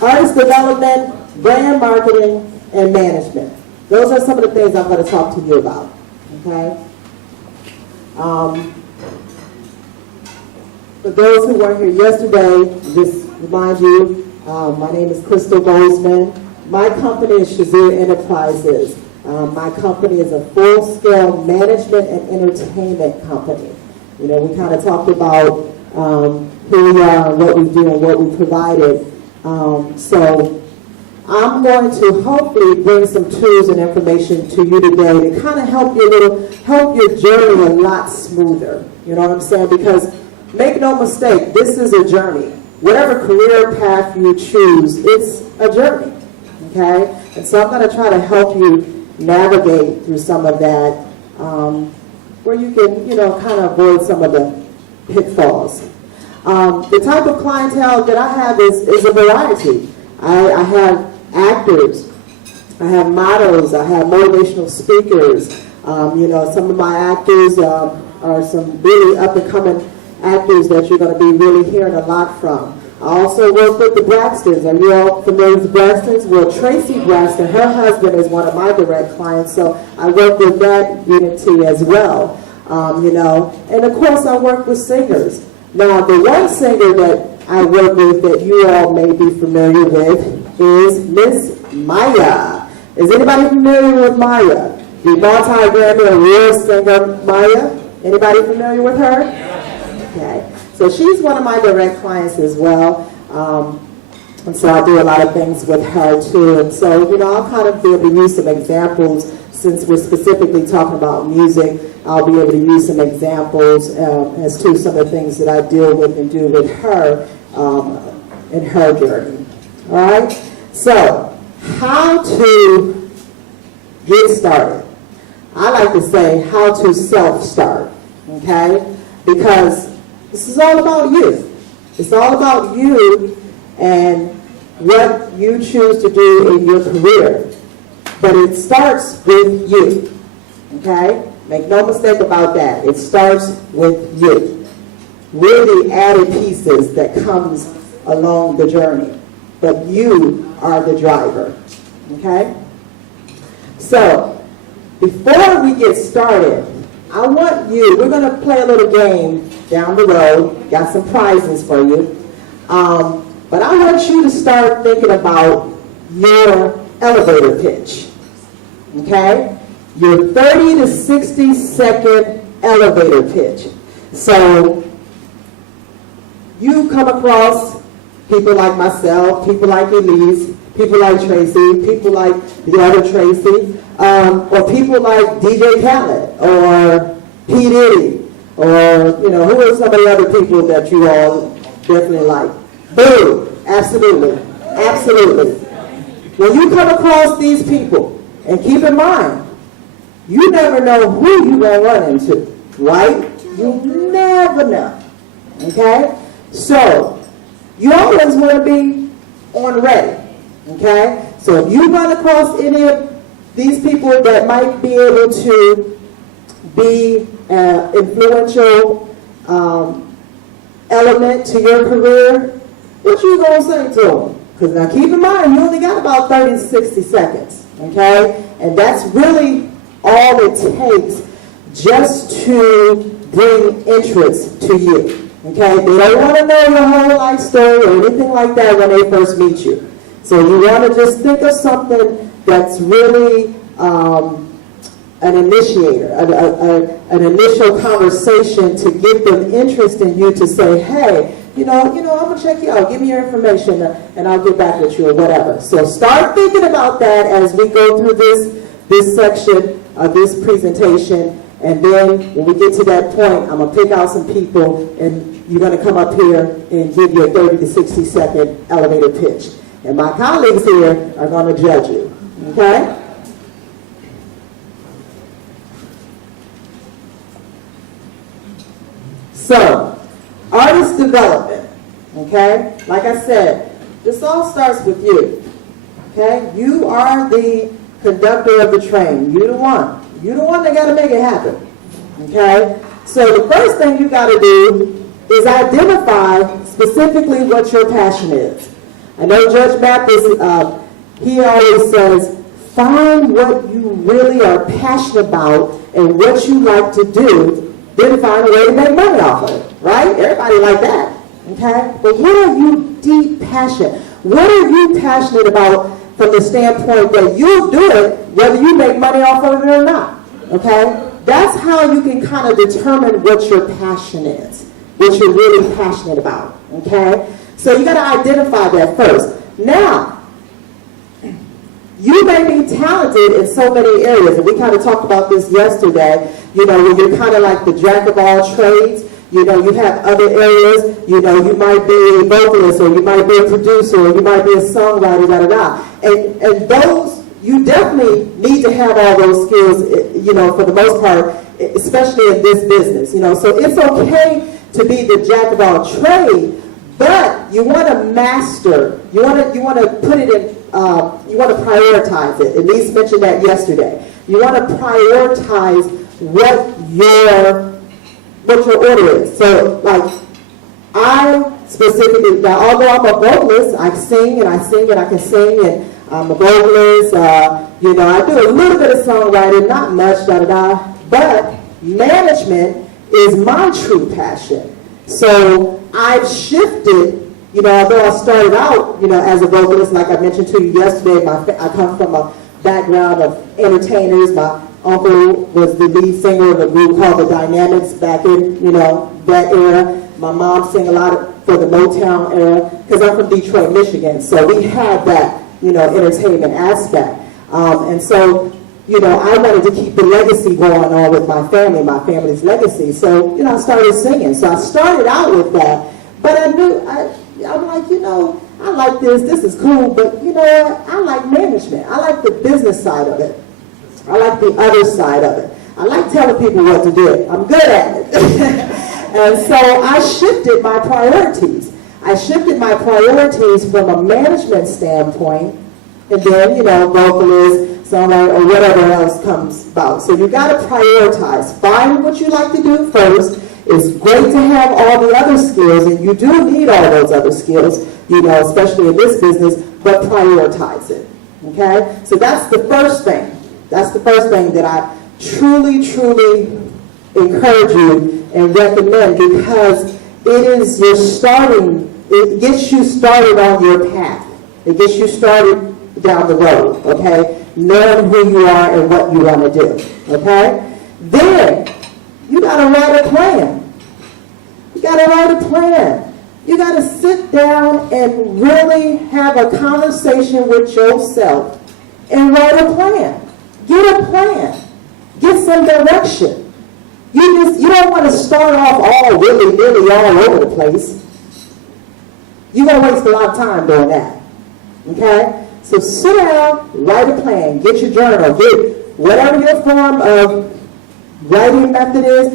Artist development, brand marketing, and management. Those are some of the things I'm going to talk to you about. Okay. For those who weren't here yesterday, just remind you, my name is Crystal Bozeman. My company is Shazir Enterprises. My company is a full-scale management and entertainment company. You know, we kind of talked about who we are, what we do, and what we provided. So I'm going to hopefully bring some tools and information to you today to kind of help your journey a lot smoother. You know what I'm saying? Because make no mistake, this is a journey. Whatever career path you choose, it's a journey. Okay? And so I'm going to try to help you navigate through some of that, where you can, kind of avoid some of the pitfalls. The type of clientele that I have is a variety. I have actors, I have models, I have motivational speakers. Some of my actors are some really up-and-coming actors that you're going to be really hearing a lot from. I also work with the Braxtons. Are you all familiar with the Braxtons? Well, Tracy Braxton, her husband, is one of my direct clients, so I work with that unity as well. And of course I work with singers. Now, the one singer that I work with that you all may be familiar with is Miss Maya. Is anybody familiar with Maya? The multi-Grammy Award singer Maya? Anybody familiar with her? Okay. So she's one of my direct clients as well. And so I do a lot of things with her too. And so, I'll kind of be able to use some examples since we're specifically talking about music. I'll be able to use some examples as to some of the things that I deal with and do with her in her journey. All right? So, how to get started. I like to say how to self-start, okay? Because this is all about you. It's all about you and what you choose to do in your career. But it starts with you, okay? Make no mistake about that. It starts with you. We're the added pieces that comes along the journey. But you are the driver, okay? So, before we get started, we're going to play a little game down the road. Got some prizes for you. But I want you to start thinking about your elevator pitch, okay? Your 30 to 60 second elevator pitch. So you come across people like myself, people like Elise, people like Tracy, people like the other Tracy, or people like DJ Khaled or P. Diddy, or who are some of the other people that you all definitely like? Boom! Absolutely. Absolutely. When you come across these people, and keep in mind, you never know who you're going to run into, right? You never know, okay? So, you always want to be on ready, okay? So, if you run across any of these people that might be able to be an influential element to your career, what you going to say to them? Because now keep in mind, you only got about 30 to 60 seconds, okay? And that's really all it takes just to bring interest to you, okay? They don't want to know your whole life story or anything like that when they first meet you. So you want to just think of something that's really an initiator, an initial conversation to get them interest in you to say, hey, I'm going to check you out. Give me your information and I'll get back with you or whatever. So start thinking about that as we go through this section of this presentation. And then when we get to that point, I'm going to pick out some people and you're going to come up here and give you a 30 to 60 second elevator pitch. And my colleagues here are going to judge you. Okay? So, artist development, okay? Like I said, this all starts with you, okay? You are the conductor of the train. You're the one. You're the one that got to make it happen, okay? So the first thing you got to do is identify specifically what your passion is. I know Judge Mathis, he always says, find what you really are passionate about and what you like to do, then find a way to make money off of it, right? Everybody like that, okay? But what are you deep passionate? What are you passionate about from the standpoint that you'll do it whether you make money off of it or not, okay? That's how you can kind of determine what your passion is, what you're really passionate about, okay? So you got to identify that first. Now, you may be talented in so many areas, and we kind of talked about this yesterday, you know, when you're kind of like the jack of all trades. You know, you have other areas, you know, you might be a vocalist, or you might be a producer, or you might be a songwriter, da-da-da. And those, you definitely need to have all those skills, you know, for the most part, especially in this business, you know. So it's okay to be the jack of all trade, but you want to master, you want to put it in, you want to prioritize it. Elise mentioned that yesterday. You want to prioritize what your order is. So, like, I specifically, now, although I'm a vocalist, I sing and I can sing, and I'm a vocalist, you know, I do a little bit of songwriting, not much, da-da-da, but management is my true passion. So, I've shifted, you know, although I started out, you know, as a vocalist, like I mentioned to you yesterday, I come from a background of entertainers. My uncle was the lead singer of a group called the Dynamics back in, you know, that era. My mom sang a lot for the Motown era, because I'm from Detroit, Michigan. So we had that, you know, entertainment aspect. And so, you know, I wanted to keep the legacy going on with my family's legacy. So, you know, I started singing. So I started out with that. But I'm like, you know, I like this is cool, but you know what? I like management. I like the business side of it. I like the other side of it. I like telling people what to do. I'm good at it. And so I shifted my priorities. I shifted my priorities from a management standpoint, and then, you know, vocalist, songwriter, or whatever else comes about. So you got to prioritize. Find what you like to do first. It's great to have all the other skills, and you do need all those other skills, you know, especially in this business, but prioritize it, okay? So that's the first thing. That's the first thing that I truly, truly encourage you and recommend, because it gets you started on your path. It gets you started down the road, okay? Knowing who you are and what you want to do, okay? Then, you got to write a plan. You got to write a plan. You got to sit down and really have a conversation with yourself and write a plan. Get a plan. Get some direction. You don't want to start off all willy-nilly all over the place. You're going to waste a lot of time doing that. Okay? So sit down, write a plan. Get your journal. Get whatever your form of writing method is,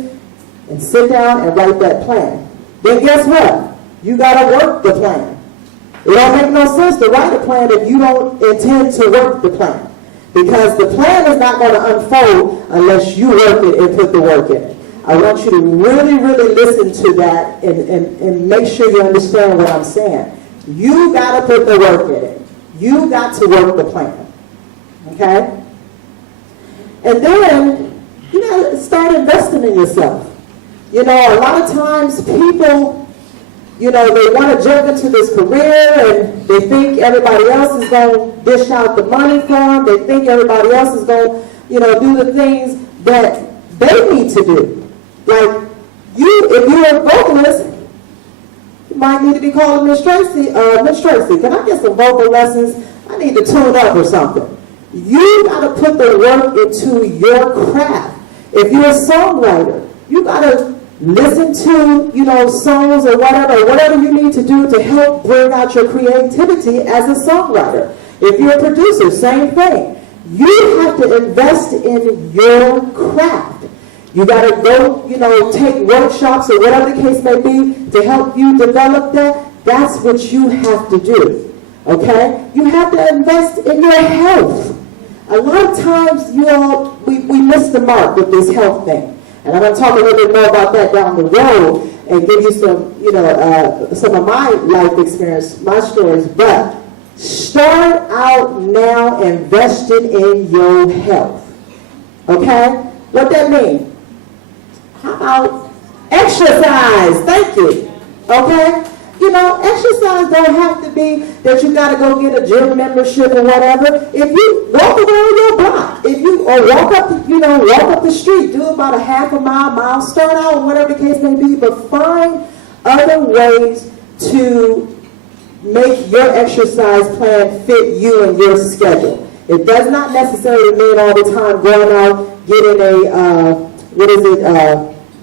and sit down and write that plan. Then guess what? You got to work the plan. It don't make no sense to write a plan if you don't intend to work the plan. Because the plan is not going to unfold unless you work it and put the work in it. I want you to really, really listen to that and make sure you understand what I'm saying. You got to put the work in it. You got to work the plan. Okay? And then you got to start investing in yourself. You know, a lot of times people, you know, they want to jump into this career and they think everybody else is going to dish out the money for them. They think everybody else is going to, you know, do the things that they need to do. Like, if you're a vocalist, you might need to be calling Miss Tracy, Miss Tracy, can I get some vocal lessons? I need to tune up or something. You got to put the work into your craft. If you're a songwriter, you got to listen to, you know, songs or whatever you need to do to help bring out your creativity as a songwriter. If you're a producer, same thing. You have to invest in your craft. You got to go, take workshops or whatever the case may be to help you develop that. That's what you have to do, okay? You have to invest in your health. A lot of times, we miss the mark with this health thing. And I'm going to talk a little bit more about that down the road and give you some of my life experience, my stories. But start out now investing in your health, okay? What that means? How about exercise? Thank you. Okay? Exercise don't have to be that you got to go get a gym membership or whatever. If you walk around your block, walk up the street, do about a half a mile, start out, whatever the case may be, but find other ways to make your exercise plan fit you and your schedule. It does not necessarily mean all the time going out, getting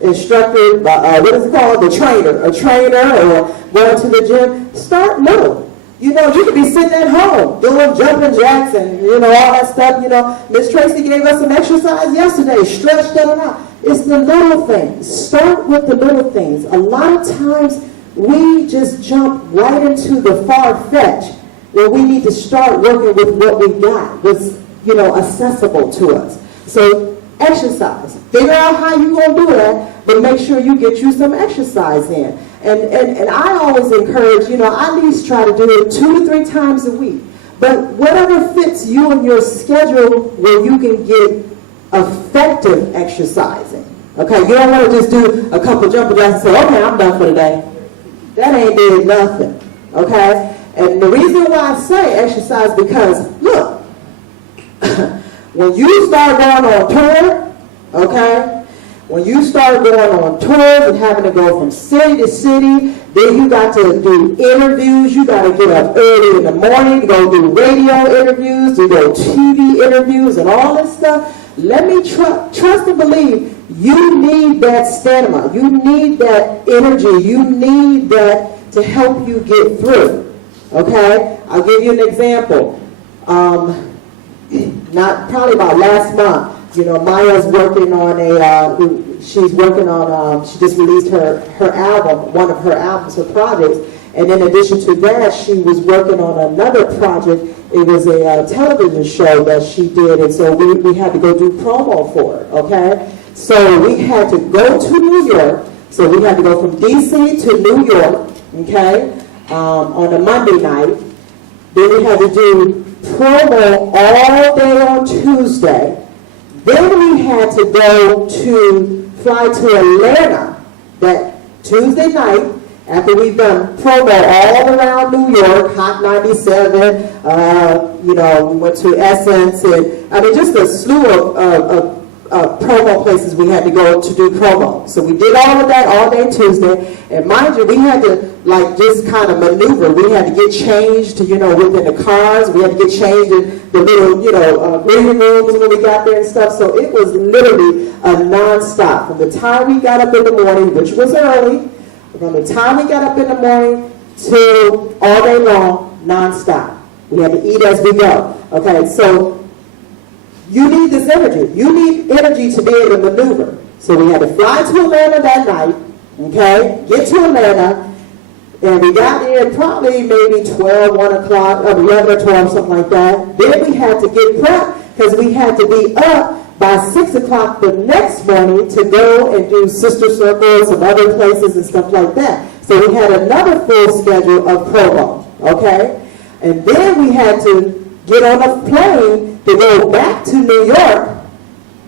instructor, what is it called? A trainer, or going to the gym. Start little. You could be sitting at home doing jumping jacks and, all that stuff. Miss Tracy gave us some exercise yesterday, stretched that out. It's the little things. Start with the little things. A lot of times we just jump right into the far-fetched where we need to start working with what we got, what's, accessible to us. So exercise. Figure out how you're going to do that, but make sure you get you some exercise in. And I always encourage, I at least try to do it 2 to 3 times a week. But whatever fits you and your schedule where you can get effective exercising. Okay, you don't want to just do a couple jumping jacks and say, okay, I'm done for the day. That ain't doing nothing. Okay? And the reason why I say exercise because, look, when you start going on tour, okay, when you start going on tours and having to go from city to city, then you got to do interviews. You got to get up early in the morning, go do radio interviews, to go TV interviews and all this stuff. Let me trust and believe you need that stamina. You need that energy. You need that to help you get through. Okay? I'll give you an example. Probably about last month, Maya's working on she just released her album, one of her albums, her projects. And in addition to that, she was working on another project. It was a television show that she did, and so we had to go do promo for it, okay? So we had to go to New York. So we had to go from D.C. to New York, okay, on a Monday night. Then we had to do promo all day on Tuesday. Then we had to fly to Atlanta that Tuesday night after we've done promo all around New York, Hot 97, we went to Essence, and just a slew of promo places we had to go to do promo. So we did all of that all day Tuesday, and mind you, we had to just kind of maneuver. We had to get changed, within the cars. We had to get changed in the little, green rooms when we got there and stuff. So it was literally a nonstop from the time we got up in the morning, which was early, from the time we got up in the morning till all day long, nonstop. We had to eat as we go. Okay, so you need this energy. You need energy to be able to maneuver. So we had to fly to Atlanta that night, okay, get to Atlanta, and we got there probably maybe 12, 1 o'clock, 11 or 12, something like that. Then we had to get prepped because we had to be up by 6 o'clock the next morning to go and do sister circles and other places and stuff like that. So we had another full schedule of promo, okay? And then we had to get on a plane to go back to New York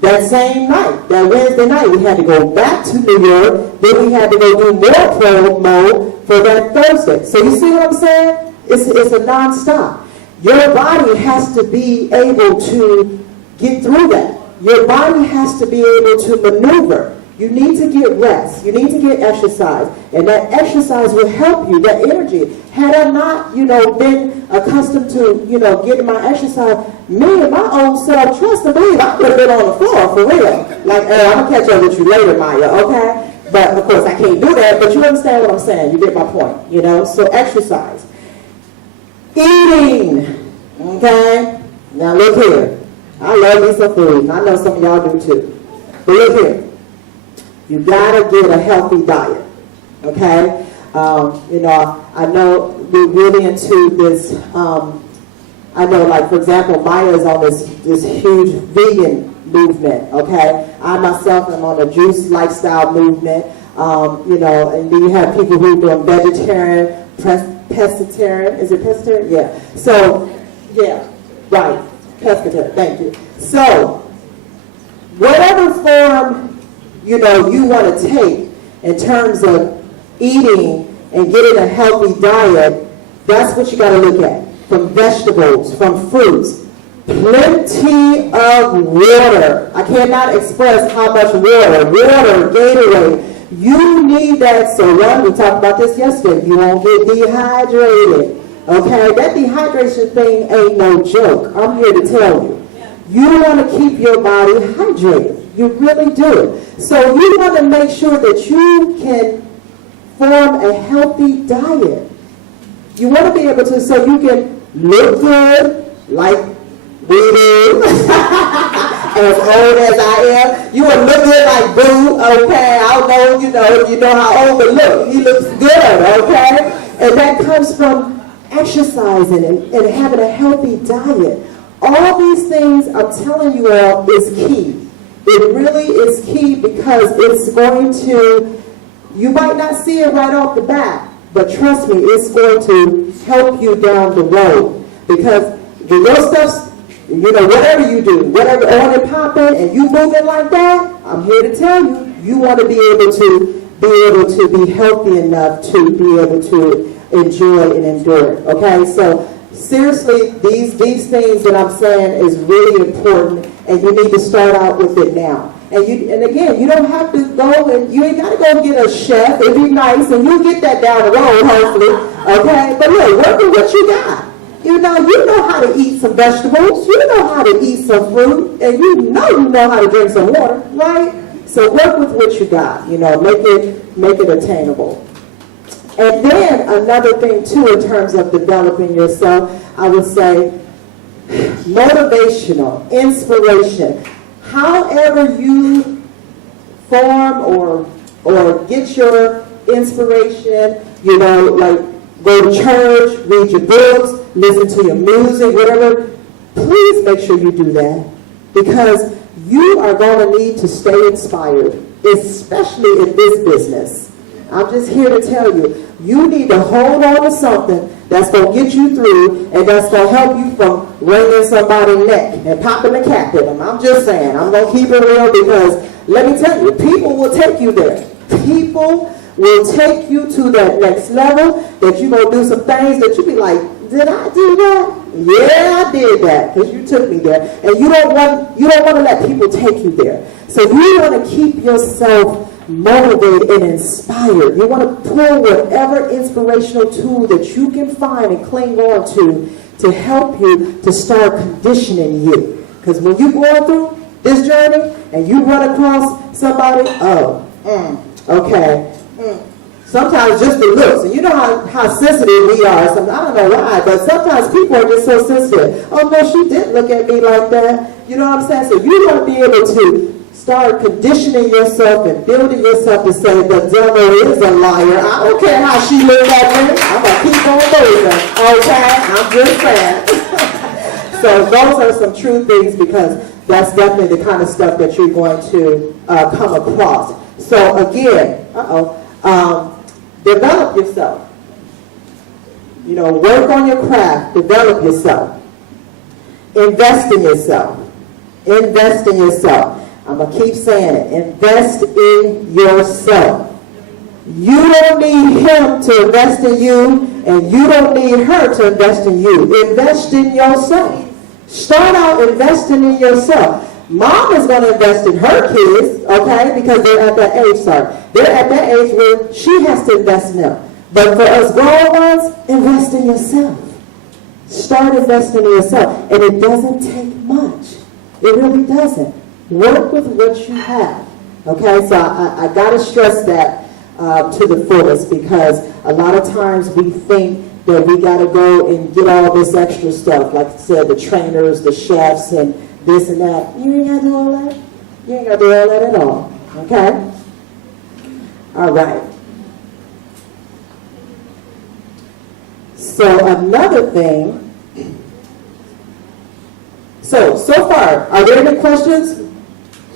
that same night, that Wednesday night. We had to go back to New York. Then we had to go do more promo for that Thursday. So you see what I'm saying? It's a nonstop. Your body has to be able to get through that. Your body has to be able to maneuver. You need to get rest. You need to get exercise. And that exercise will help you, that energy. Had I not, been accustomed to, getting my exercise, me and my own self, trust and believe, I could have been on the floor, for real. Like, hey, I'm going to catch up with you later, Maya, okay? But, of course, I can't do that, but you understand what I'm saying. You get my point, So exercise. Eating, okay? Now, look here. I love me some food, and I know some of y'all do too. But look here. You gotta get a healthy diet, okay? You know, I know we're really into this, I know, like, for example, Maya is on this huge vegan movement, okay? I myself am on a juice lifestyle movement, you know, and then you have people who are doing vegetarian, pescatarian. Is it pescatarian? Yeah. So, yeah, right, pescatarian, thank you. So, whatever form, you know, you want to take in terms of eating and getting a healthy diet, that's what you got to look at. From vegetables, from fruits, plenty of water. I cannot express how much water, Gatorade. You need that, so one, we talked about this yesterday, you won't get dehydrated. Okay, that dehydration thing ain't no joke. I'm here to tell you. You want to keep your body hydrated. You really do. So you want to make sure that you can form a healthy diet. You want to be able to, so you can look good, like we do. As old as I am, you want to look good like Boo, okay? I don't know, you know how old, but look, he looks good, okay? And that comes from exercising and having a healthy diet. All these things, I'm telling you all, is key. It really is key because it's going to, you might not see it right off the bat, but trust me, it's going to help you down the road. Because when your stuff's, you know, whatever you do, whatever on and popping, and you moving like that, I'm here to tell you, you want to be able to be healthy enough to be able to enjoy and endure it. Okay, so seriously, these things that I'm saying is really important, and you need to start out with it now. And again, you don't have to go and you ain't got to go get a chef. It'd be nice, and you'll get that down the road, hopefully. Okay, but look, work with what you got. You know how to eat some vegetables. You know how to eat some fruit, and you know how to drink some water, right? So work with what you got. You know, make it attainable. And then another thing too, in terms of developing yourself, I would say motivational, inspiration. However you form or get your inspiration, you know, like go to church, read your books, listen to your music, whatever, please make sure you do that, because you are going to need to stay inspired, especially in this business. I'm just here to tell you, you need to hold on to something that's going to get you through and that's going to help you from wringing somebody's neck and popping a cap in them. I'm just saying, I'm going to keep it real, because let me tell you, people will take you there. People will take you to that next level, that you're going to do some things that you be like, did I do that? Yeah, I did that, because you took me there. And you don't want to let people take you there. So you want to keep yourself motivated and inspired. You want to pull whatever inspirational tool that you can find and cling on to help you to start conditioning you. Because when you're going through this journey and you run across somebody, sometimes just the looks, and you know how sensitive we are. I don't know why, but sometimes people are just so sensitive. Oh no, she didn't look at me like that. You know what I'm saying? So you want to be able to start conditioning yourself and building yourself to say the devil is a liar. I don't care how she looked at me. I'm going to keep on moving. Okay? I'm just saying. So those are some true things, because that's definitely the kind of stuff that you're going to come across. So again, develop yourself. You know, work on your craft. Develop yourself. Invest in yourself. Invest in yourself. I'm going to keep saying it. Invest in yourself. You don't need him to invest in you, and you don't need her to invest in you. Invest in yourself. Start out investing in yourself. Mom is going to invest in her kids, okay, because they're at that age, They're at that age where she has to invest in them. But for us grown ones, invest in yourself. Start investing in yourself. And it doesn't take much. It really doesn't. Work with what you have. Okay, so I got to stress that to the fullest, because a lot of times we think that we got to go and get all this extra stuff, like I said, the trainers, the chefs, and this and that. You ain't got to do all that. You ain't got to do all that at all. Okay? All right. So another thing, so far, are there any questions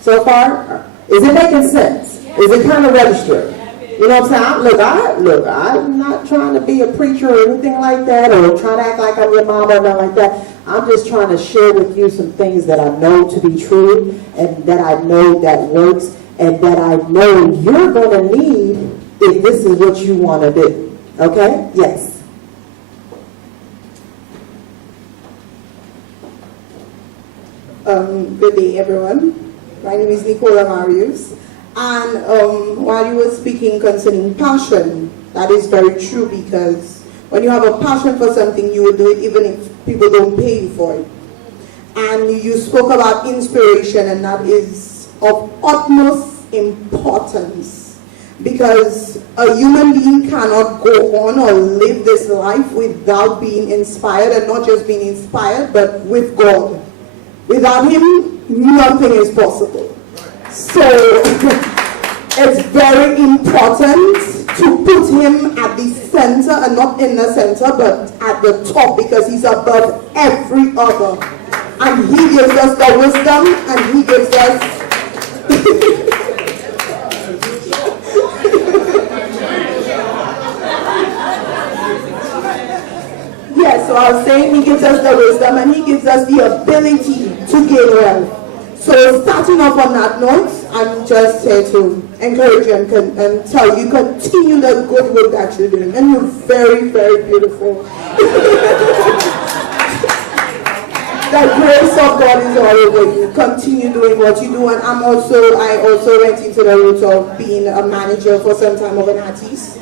so far? Is it making sense? Is it kind of registered? You know what I'm saying? Look, I'm not trying to be a preacher or anything like that, or trying to act like I'm your mama or nothing like that. I'm just trying to share with you some things that I know to be true, and that I know that works, and that I know you're going to need if this is what you want to do. Okay? Yes. Good day, everyone. My name is Nicola Marius. And while you were speaking concerning passion, that is very true, because when you have a passion for something, you will do it even if people don't pay you for it. And you spoke about inspiration, and that is of utmost importance, because a human being cannot go on or live this life without being inspired, and not just being inspired, but with God. Without Him, nothing is possible. So it's very important to put Him at the center, and not in the center, but at the top, because He's above every other. And He gives us the wisdom, and He gives us yes, so I was saying He gives us the wisdom, and He gives us the ability to gain wealth. So starting off on that note, I'm just here to encourage you and tell you, continue the good work that you're doing. And you're very, very beautiful. The grace of God is all over you. Continue doing what you do. And I also went into the route of being a manager for some time of an artiste.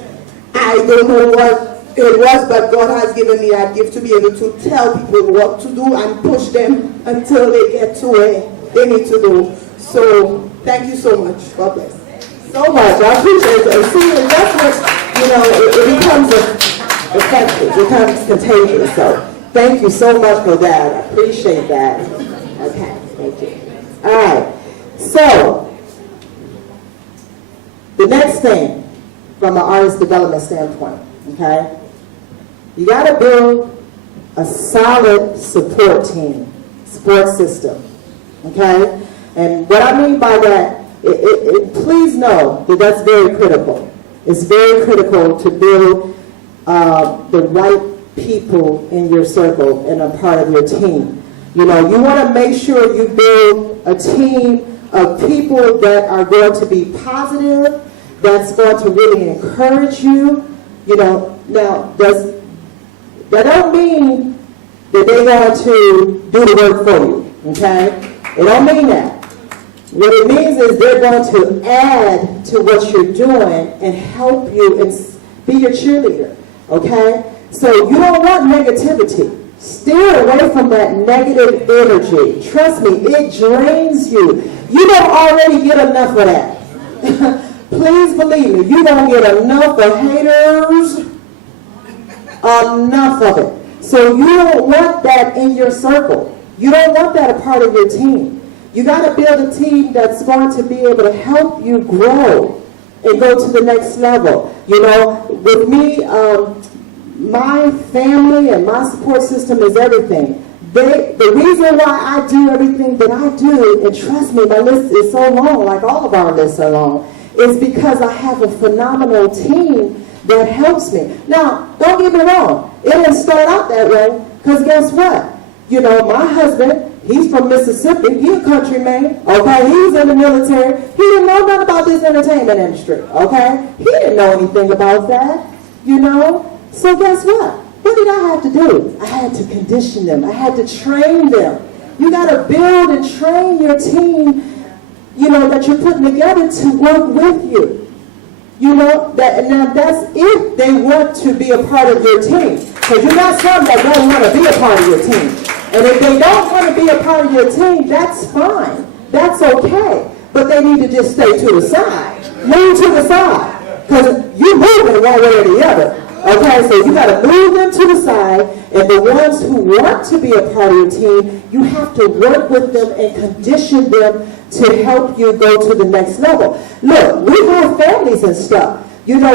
I don't know what it was, but God has given me that gift to be able to tell people what to do and push them until they get to where they need to do. So thank you so much. God bless. So much. I appreciate it. See, and that's what, it becomes effective. It becomes contagious. So thank you so much for that. I appreciate that. Okay, thank you. All right. So the next thing, from an artist development standpoint, okay, you got to build a solid support team, support system, okay? And what I mean by that, please know that that's very critical. It's very critical to build the right people in your circle and a part of your team. You know, you want to make sure you build a team of people that are going to be positive, that's going to really encourage you. You know, now, that don't mean that they're going to do the work for you, okay? It don't mean that. What it means is they're going to add to what you're doing and help you and be your cheerleader, okay? So you don't want negativity. Steer away from that negative energy. Trust me, it drains you. You don't already get enough of that. Please believe me, you don't get enough of haters. Enough of it. So you don't want that in your circle. You don't want that a part of your team. You got to build a team that's going to be able to help you grow and go to the next level. You know, with me, my family and my support system is everything. The reason why I do everything that I do, and trust me, my list is so long, like all of our lists are long, is because I have a phenomenal team that helps me. Now, don't get me wrong, it didn't start out that way, because guess what? You know, my husband, he's from Mississippi, he's a countryman, okay? He was in the military, he didn't know nothing about this entertainment industry, okay? He didn't know anything about that, you know? So guess what? What did I have to do? I had to condition them, I had to train them. You gotta build and train your team, you know, that you're putting together to work with you. You know, that's if they want to be a part of your team. Because you got some that don't want to be a part of your team. And if they don't want to be a part of your team, that's fine. That's okay. But they need to just stay to the side. Move to the side. Because you're moving one way or the other. Okay, so you got to move them to the side, and the ones who want to be a part of your team, you have to work with them and condition them to help you go to the next level. Look, we have families and stuff. You know,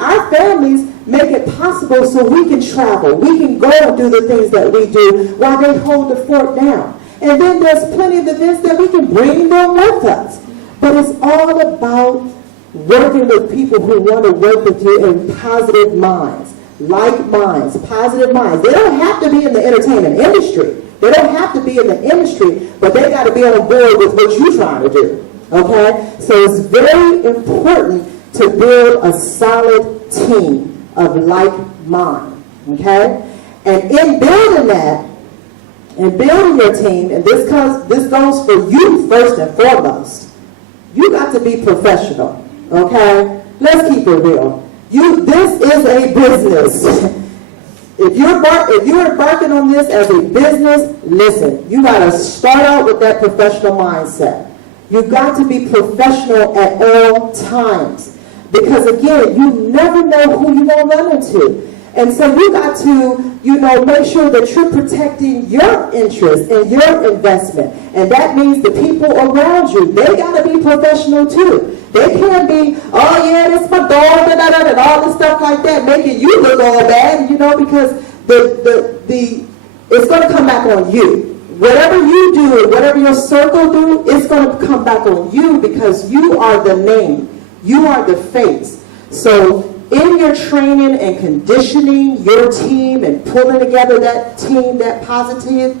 our families make it possible so we can travel. We can go and do the things that we do while they hold the fort down. And then there's plenty of events that we can bring them with us. But it's all about working with people who want to work with you in positive minds, like minds, positive minds. They don't have to be in the entertainment industry. They don't have to be in the industry, but they got to be on board with what you're trying to do. Okay? So it's very important to build a solid team of like mind. Okay? And in building that, and building your team, and this goes for you first and foremost, you got to be professional. Okay? Let's keep it real. This is a business. If you're embarking on this as a business, listen, you got to start out with that professional mindset. You've got to be professional at all times. Because again, you never know who you're going to run into. And so you got to, make sure that you're protecting your interest and your investment. And that means the people around you, they got to be professional too. They can't be, oh yeah, this is my dog, and all this stuff like that, making you look all bad, because it's going to come back on you. Whatever you do, whatever your circle do, it's going to come back on you because you are the name. You are the face. So in your training and conditioning your team and pulling together that team, that positive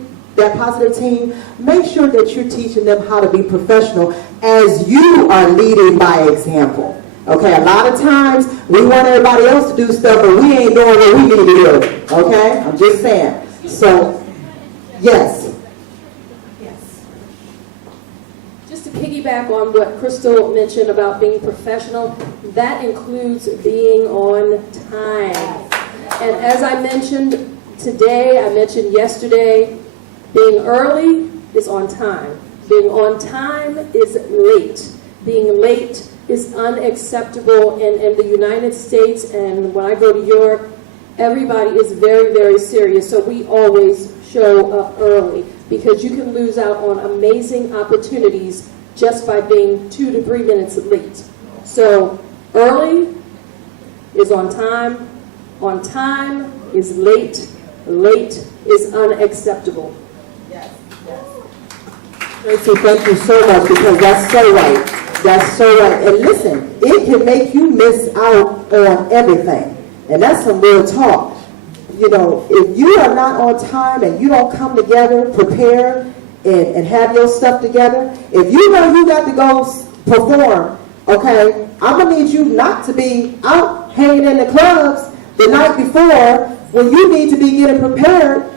team, make sure that you're teaching them how to be professional as you are leading by example. Okay, a lot of times we want everybody else to do stuff, but we ain't doing what we need to do. Okay, I'm just saying. So, yes. Just to piggyback on what Crystal mentioned about being professional, that includes being on time. And as I mentioned today, I mentioned yesterday, being early is on time. Being on time is late. Being late is unacceptable in the United States, and when I go to Europe, everybody is very, very serious. So we always show up early because you can lose out on amazing opportunities just by being 2 to 3 minutes late. So early is on time is late is unacceptable. Tracy, thank you so much because that's so right. That's so right. And listen, it can make you miss out on everything. And that's some real talk. If you are not on time and you don't come together, prepare, and have your stuff together, if you know you got to go perform, okay, I'm going to need you not to be out hanging in the clubs the night before when you need to be getting prepared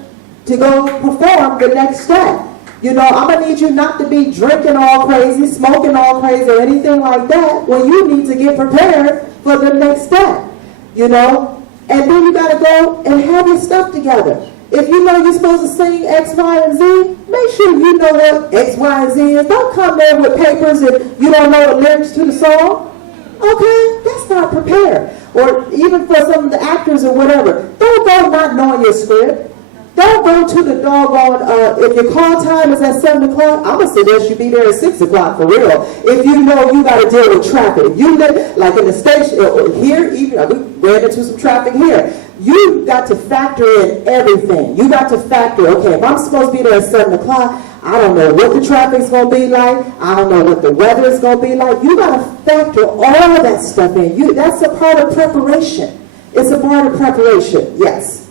to go perform the next day. I'm going to need you not to be drinking all crazy, smoking all crazy, or anything like that when you need to get prepared for the next day. And then you got to go and have your stuff together. If you know you're supposed to sing X, Y, and Z, make sure you know what X, Y, and Z is. Don't come there with papers and you don't know the lyrics to the song. Okay? That's not prepared. Or even for some of the actors or whatever. Don't go not knowing your script. Don't go to the doggone, if your call time is at 7 o'clock, I'm going to suggest you be there at 6 o'clock for real. If you know you got to deal with traffic. You live, like in the station, here, even, we ran into some traffic here. You got to factor in everything. You got to factor, okay, if I'm supposed to be there at 7 o'clock, I don't know what the traffic's going to be like. I don't know what the weather is going to be like. You got to factor all of that stuff in. That's a part of preparation. It's a part of preparation, yes.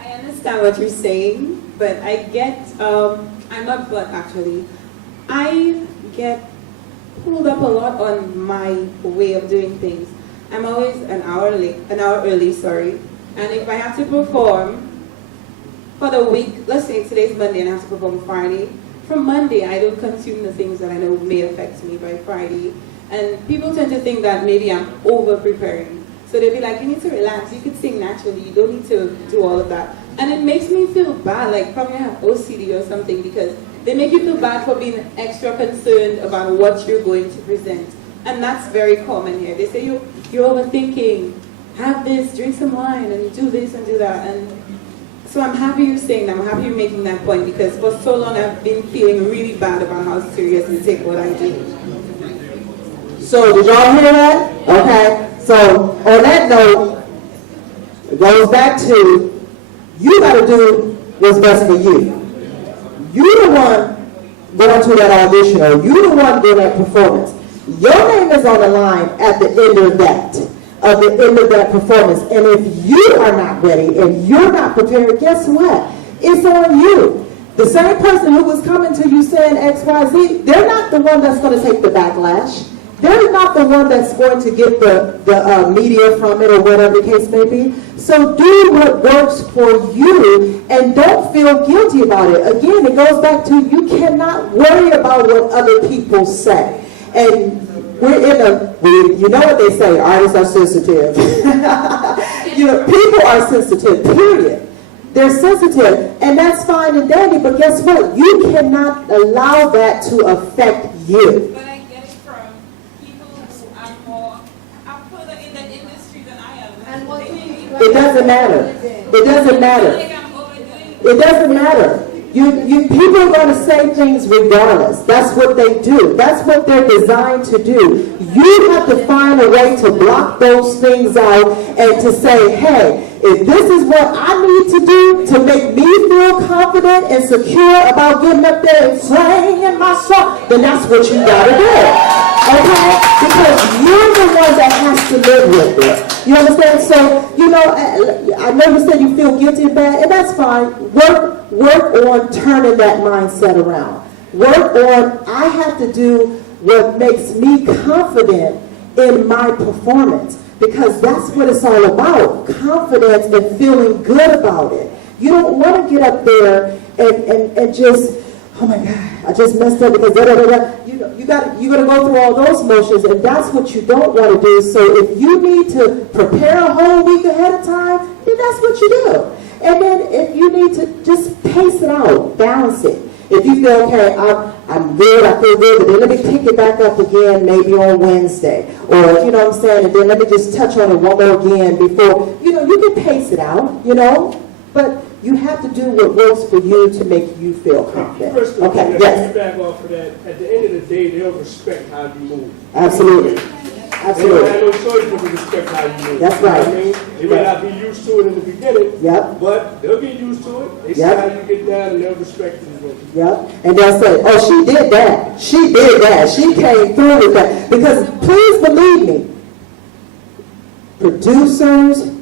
I understand what you're saying, but I get, I'm not black actually. I get pulled up a lot on my way of doing things. I'm always an hour early, and if I have to perform for the week, let's say today's Monday and I have to perform Friday, from Monday I don't consume the things that I know may affect me by Friday, and people tend to think that maybe I'm over preparing. So they'll be like, you need to relax, you could sing naturally, you don't need to do all of that. And it makes me feel bad, like probably I have OCD or something, because they make you feel bad for being extra concerned about what you're going to present. And that's very common here. They say, you're overthinking, have this, drink some wine, and do this and do that. And so I'm happy you're saying that. I'm happy you're making that point, because for so long I've been feeling really bad about how serious you take what I do. So did y'all hear that? Okay. So on that note, it goes back to, you got to do what's best for you. You're the one going to that audition, or you're the one doing that performance. Your name is on the line at the end of that performance. And if you are not ready and you're not prepared, guess what? It's on you. The same person who was coming to you saying X, Y, Z, they're not the one that's going to take the backlash. They're not the one that's going to get the media from it, or whatever the case may be. So do what works for you and don't feel guilty about it. Again, it goes back to, you cannot worry about what other people say. And you know what they say, artists are sensitive. People are sensitive, period. They're sensitive, and that's fine and dandy, but guess what? You cannot allow that to affect you. But I get it from people who are further in the industry than I am. It doesn't matter. It doesn't matter. It doesn't matter. People are going to say things regardless. That's what they do. That's what they're designed to do. You have to find a way to block those things out and to say, hey, if this is what I need to do to make me feel confident and secure about getting up there and singing my song, then that's what you got to do. Okay? Because you're the one that has to live with it. You understand? So, I know you said you feel guilty and bad, and that's fine. Work on turning that mindset around. Work on, I have to do what makes me confident in my performance, because that's what it's all about. Confidence and feeling good about it. You don't want to get up there and just, oh my God, I just messed up because da-da-da-da. You're going to go through all those motions, and that's what you don't want to do. So if you need to prepare a whole week ahead of time, then that's what you do. And then if you need to just pace it out, balance it. If you feel, okay, I'm good, I feel good, but then let me pick it back up again maybe on Wednesday. Or, you know what I'm saying, and then let me just touch on it one more again before, you can pace it out, but you have to do what works for you to make you feel confident. Okay, yes. Back off of that, at the end of the day, they'll respect how you move. Absolutely. They don't have no choice but to respect how you move. That's right. You know what I mean? They may not be used to it in the beginning, but they'll get used to it. They see how you get down, and they'll respect you. And they'll say, oh, she did that. She did that. She came through with that. Because please believe me, producers,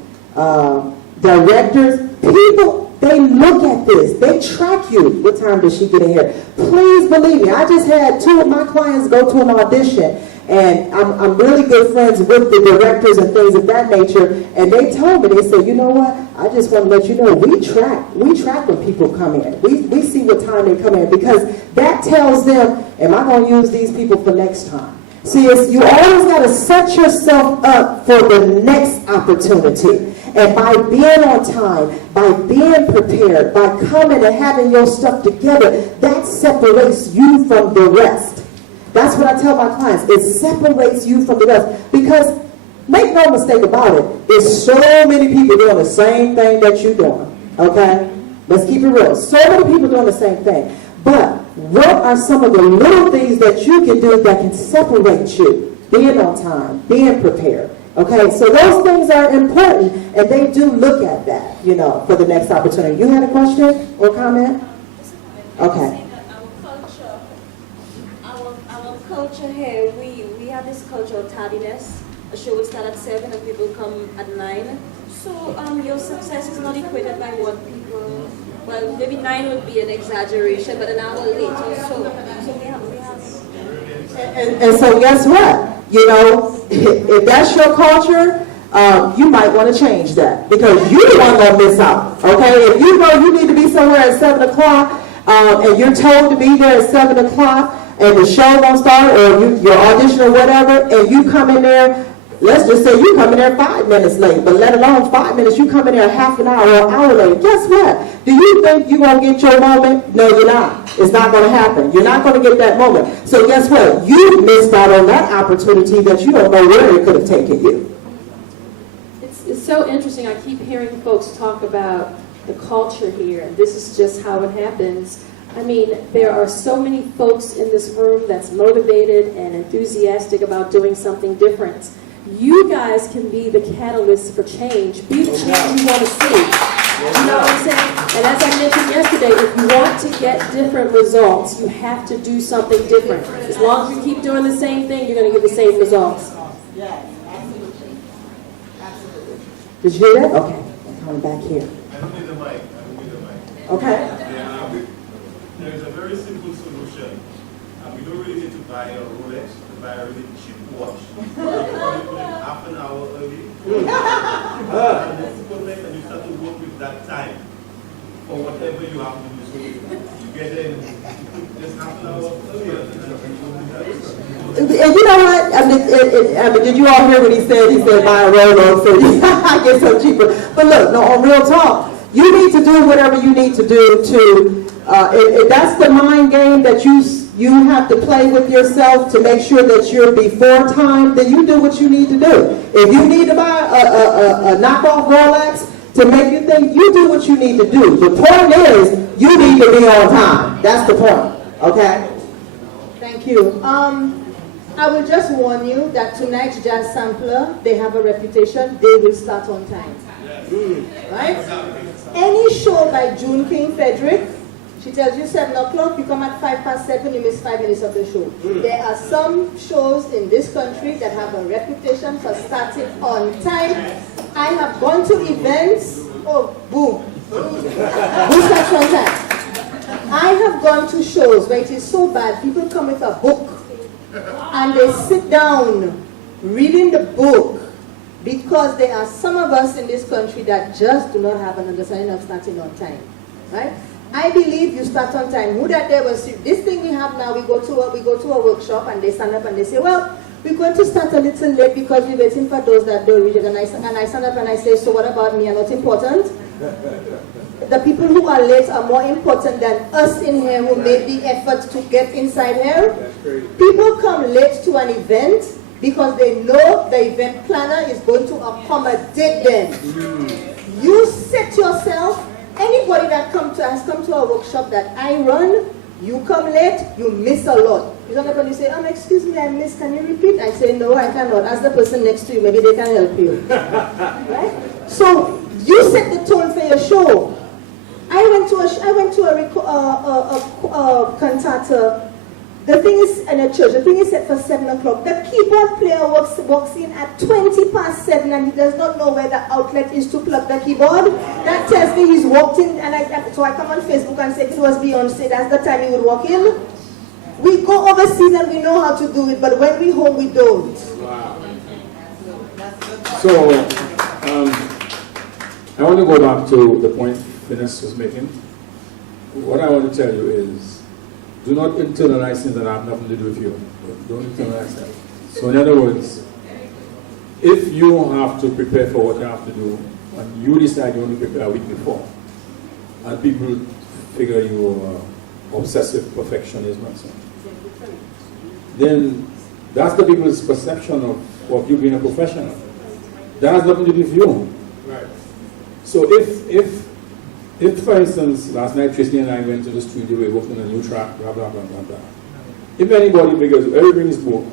directors, people, they look at this. They track you. What time does she get in here? Please believe me. I just had 2 of my clients go to an audition. And I'm really good friends with the directors and things of that nature. And they told me, they said, you know what? I just want to let you know, we track when people come in. We see what time they come in, because that tells them, am I going to use these people for next time? See, you always got to set yourself up for the next opportunity. And by being on time, by being prepared, by coming and having your stuff together, that separates you from the rest. That's what I tell my clients. It separates you from the rest. Because, make no mistake about it, there's so many people doing the same thing that you're doing. Okay? Let's keep it real. So many people doing the same thing. But what are some of the little things that you can do that can separate you? Being on time, being prepared. Okay? So those things are important, and they do look at that, for the next opportunity. You had a question or comment? Okay. Culture here, we have this culture of tardiness. A show would start at 7 and people come at 9. So your success is not equated by what people, well, maybe 9 would be an exaggeration, but an hour later. So we have. And so guess what? If that's your culture, you might want to change that, because you're the one going to miss out. Okay? If you know you need to be somewhere at 7 o'clock, and you're told to be there at 7 o'clock, and the show won't start, or your audition or whatever, and you come in there Let's just say you come in there 5 minutes late, but let alone 5 minutes, you come in there half an hour or an hour late. Guess what? Do you think you're going to get your moment? No, you're not. It's not going to happen. You're not going to get that moment. So guess what? You missed out on that opportunity that you don't know where it could have taken you. It's so interesting. I keep hearing folks talk about the culture here, and this is just how it happens. I mean, there are so many folks in this room that's motivated and enthusiastic about doing something different. You guys can be the catalyst for change. Be the change you want to see. You know what I'm saying? And as I mentioned yesterday, if you want to get different results, you have to do something different. As long as you keep doing the same thing, you're going to get the same results. Yes, absolutely. Absolutely. Did you hear that? Okay. I'm coming back here. I don't need the mic. Okay. Yeah, there is a very simple solution. We don't really need to buy a Rolex, to buy a really cheap watch. You put it half an hour early. And you start to work with that time for whatever you have to do. So you get in just half an hour earlier. And you know what? I mean, did you all hear what he said? He said buy a Rolex, so I get some cheaper. But look, no, on real talk, you need to do whatever you need to do to. If that's the mind game that you have to play with yourself to make sure that you're before time, then you do what you need to do. If you need to buy a knockoff Rolex to make you think, you do what you need to do. The point is, you need to be on time. That's the point. Okay? Thank you. I will just warn you that tonight's jazz sampler, they have a reputation, they will start on time. Right? Any show by June King Frederick, she tells you 7 o'clock, you come at 7:05, you miss 5 minutes of the show. There are some shows in this country that have a reputation for starting on time. I have gone to events, oh, boom. Who starts on time? I have gone to shows where it is so bad, people come with a book and they sit down reading the book because there are some of us in this country that just do not have an understanding of starting on time. Right? I believe you start on time. Who that there was this thing we have now, we go to a workshop and they stand up and they say, well, we're going to start a little late because we're waiting for those that don't read it. And I stand up and I say, so what about me? I'm not important? The people who are late are more important than us in here who made the effort to get inside here. People come late to an event because they know the event planner is going to accommodate them. You set yourself. Anybody that has come to a workshop that I run, you come late, you miss a lot. You don't have to say, excuse me, I missed, can you repeat? I say, no, I cannot. Ask the person next to you, maybe they can help you. Right? So, you set the tone for your show. I went to a cantata. The thing is, in a church, the thing is set for 7 o'clock. The keyboard player walks in at 7:20 and he does not know where the outlet is to plug the keyboard. That tells me he's walked in, and so I come on Facebook and say, if it was Beyonce, that's the time he would walk in. We go overseas and we know how to do it, but when we home, we don't. Wow. So, I want to go back to the point Vanessa was making. What I want to tell you is, do not internalize things that have nothing to do with you. Don't internalize that. So in other words, if you have to prepare for what you have to do, and you decide you want to prepare a week before, and people figure you are obsessive perfectionism and so on, then that's the people's perception of you being a professional. That has nothing to do with you. Right. So if, for instance, last night Tracy and I went to the studio, we worked on a new track, blah, blah, blah, blah, blah. If anybody figures, everything is booked,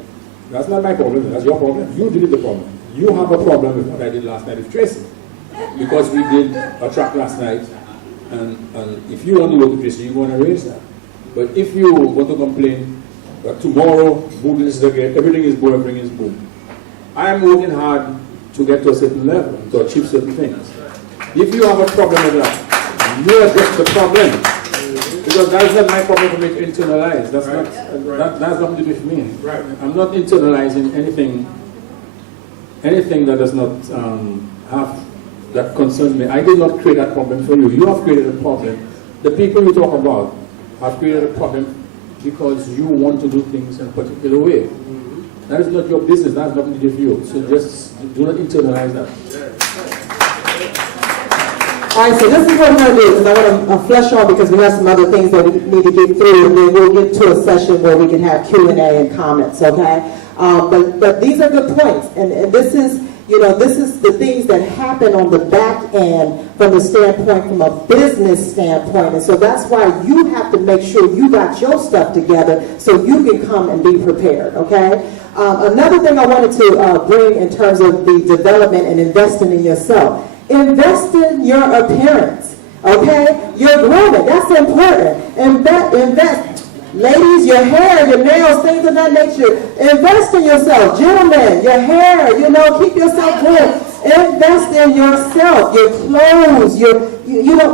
that's not my problem, that's your problem. You did the problem. You have a problem with what I did last night with Tracy. Because we did a track last night, and if you want to work with Tracy, you want to raise that. But if you want to complain that tomorrow, boom, this is again, everything is boom, everything is boom. I am working hard to get to a certain level, to achieve certain things. If you have a problem with that, you address the problem, because that is not my problem for me to internalize. That's not that's nothing to do with me. Right. I'm not internalizing anything that does not have that concerns me. I did not create that problem for you. You have created a problem. The people you talk about have created a problem because you want to do things in a particular way. That is not your business. That has nothing to do with you. So just do not internalize that. All right, so this is what we're going to do, because I want to flesh on, because we have some other things that we need to get through, and then we'll get to a session where we can have Q&A and comments, okay? But these are good points, and this is, this is the things that happen on the back end from the standpoint, from a business standpoint, and so that's why you have to make sure you got your stuff together so you can come and be prepared, okay? Another thing I wanted to bring in terms of the development and investing in yourself. Invest in your appearance, okay? Your grooming, that's important. Invest. Ladies, your hair, your nails, things of that nature. Invest in yourself. Gentlemen, your hair, keep yourself good. Invest in yourself, your clothes,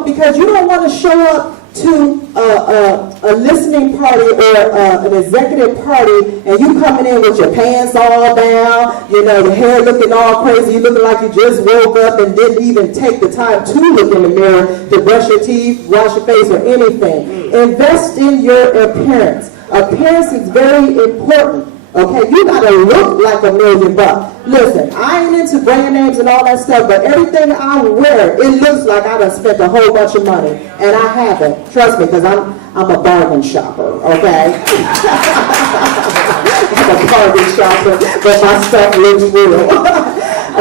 because you don't want to show up to a listening party or an executive party and you coming in with your pants all down, your hair looking all crazy, you looking like you just woke up and didn't even take the time to look in the mirror to brush your teeth, wash your face, or anything. Invest in your appearance. Appearance is very important. Okay, you gotta look like $1 million. Listen, I ain't into brand names and all that stuff, but everything I wear, it looks like I done spent a whole bunch of money, and I haven't. Trust me, because I'm a bargain shopper. Okay, I'm a bargain shopper, but my stuff looks real.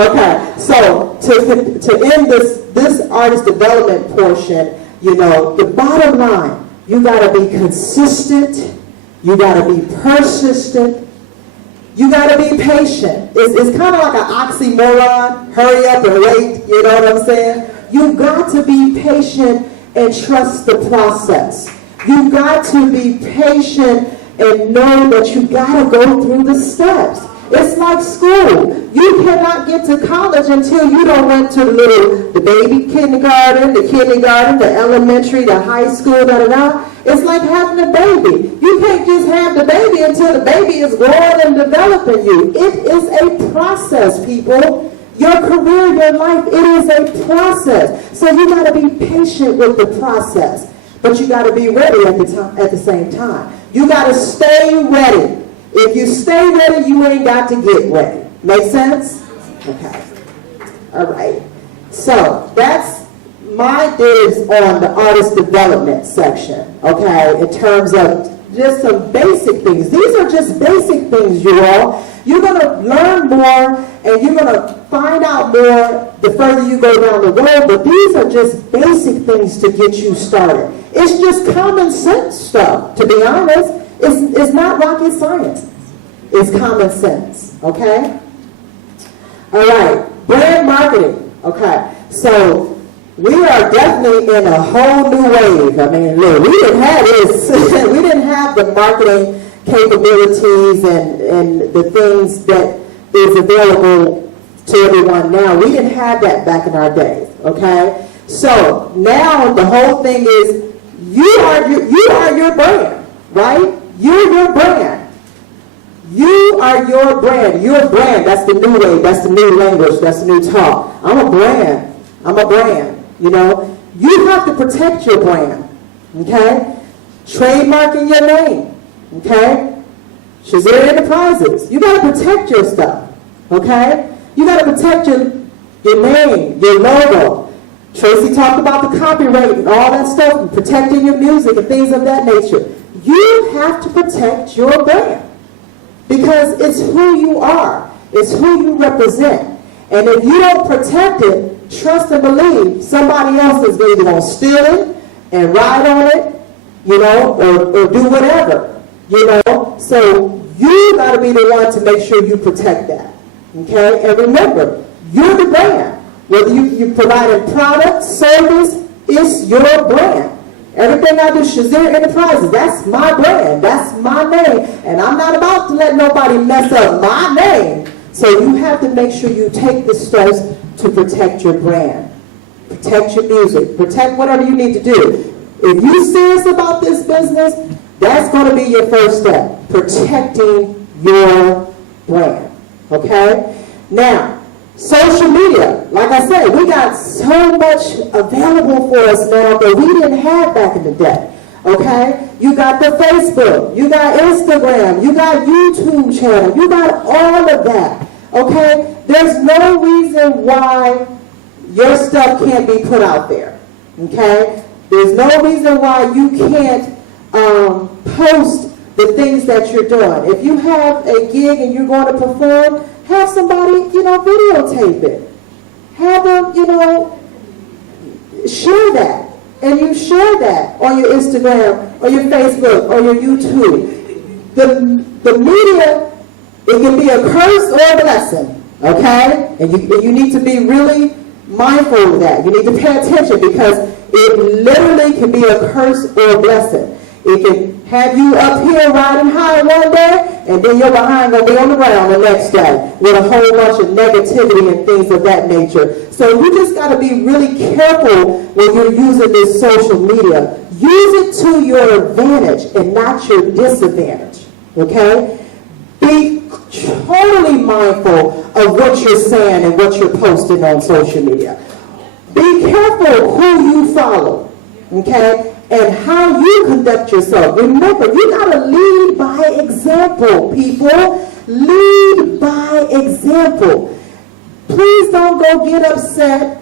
Okay, so to end this artist development portion, the bottom line, you gotta be consistent, you gotta be persistent. You got to be patient. It's kind of like an oxymoron. Hurry up and wait. You know what I'm saying? You got to be patient and trust the process. You got to be patient and know that you got to go through the steps. It's like school. You cannot get to college until you don't went to the baby kindergarten, the elementary, the high school, da-da-da. It's like having a baby. You can't just have the baby until the baby is growing and developing you. It is a process, people. Your career, your life, it is a process. So you got to be patient with the process. But you got to be ready at the same time. You got to stay ready. If you stay ready, you ain't got to get ready. Make sense? Okay. All right. So that's my dibs on the artist development section. Okay. In terms of just some basic things. These are just basic things, you all. You're going to learn more and you're going to find out more the further you go down the road. But these are just basic things to get you started. It's just common sense stuff, to be honest. It's not rocket science. It's common sense, okay? All right, brand marketing, okay? So we are definitely in a whole new wave. I mean, look, we didn't have this. We didn't have the marketing capabilities and the things that is available to everyone now. We didn't have that back in our days, okay? So now the whole thing is you are your brand, right? You're your brand. You are your brand. Your brand. That's the new way. That's the new language. That's the new talk. I'm a brand. I'm a brand. You know, you have to protect your brand. Okay? Trademarking your name. Okay? Shazier Enterprises. You got to protect your stuff. Okay? You got to protect your name, your logo. Tracy talked about the copyright and all that stuff, and protecting your music and things of that nature. You have to protect your brand because it's who you are. It's who you represent. And if you don't protect it, trust and believe somebody else is either going to steal it and ride on it, you know, or do whatever, you know. So you got to be the one to make sure you protect that. Okay? And remember, you're the brand. Whether you provide a product, service, it's your brand. Everything I do, Shazier Enterprises, that's my brand. That's my name. And I'm not about to let nobody mess up my name. So you have to make sure you take the steps to protect your brand. Protect your music. Protect whatever you need to do. If you're serious about this business, that's going to be your first step. Protecting your brand. Okay? Now, social media, like I said, we got so much available for us now that we didn't have back in the day, okay? You got the Facebook, you got Instagram, you got YouTube channel, you got all of that, okay? There's no reason why your stuff can't be put out there, okay? There's no reason why you can't post the things that you're doing. If you have a gig and you're going to perform, have somebody, videotape it. Have them, share that. And you share that on your Instagram, or your Facebook, or your YouTube. The media, it can be a curse or a blessing, okay? And you need to be really mindful of that. You need to pay attention because it literally can be a curse or a blessing. It can have you up here riding high one day, and then your behind going to be on the ground the next day with a whole bunch of negativity and things of that nature. So you just got to be really careful when you're using this social media. Use it to your advantage and not your disadvantage, okay? Be totally mindful of what you're saying and what you're posting on social media. Be careful who you follow, okay? And how you conduct yourself. Remember, you gotta lead by example, people. Lead by example. Please don't go get upset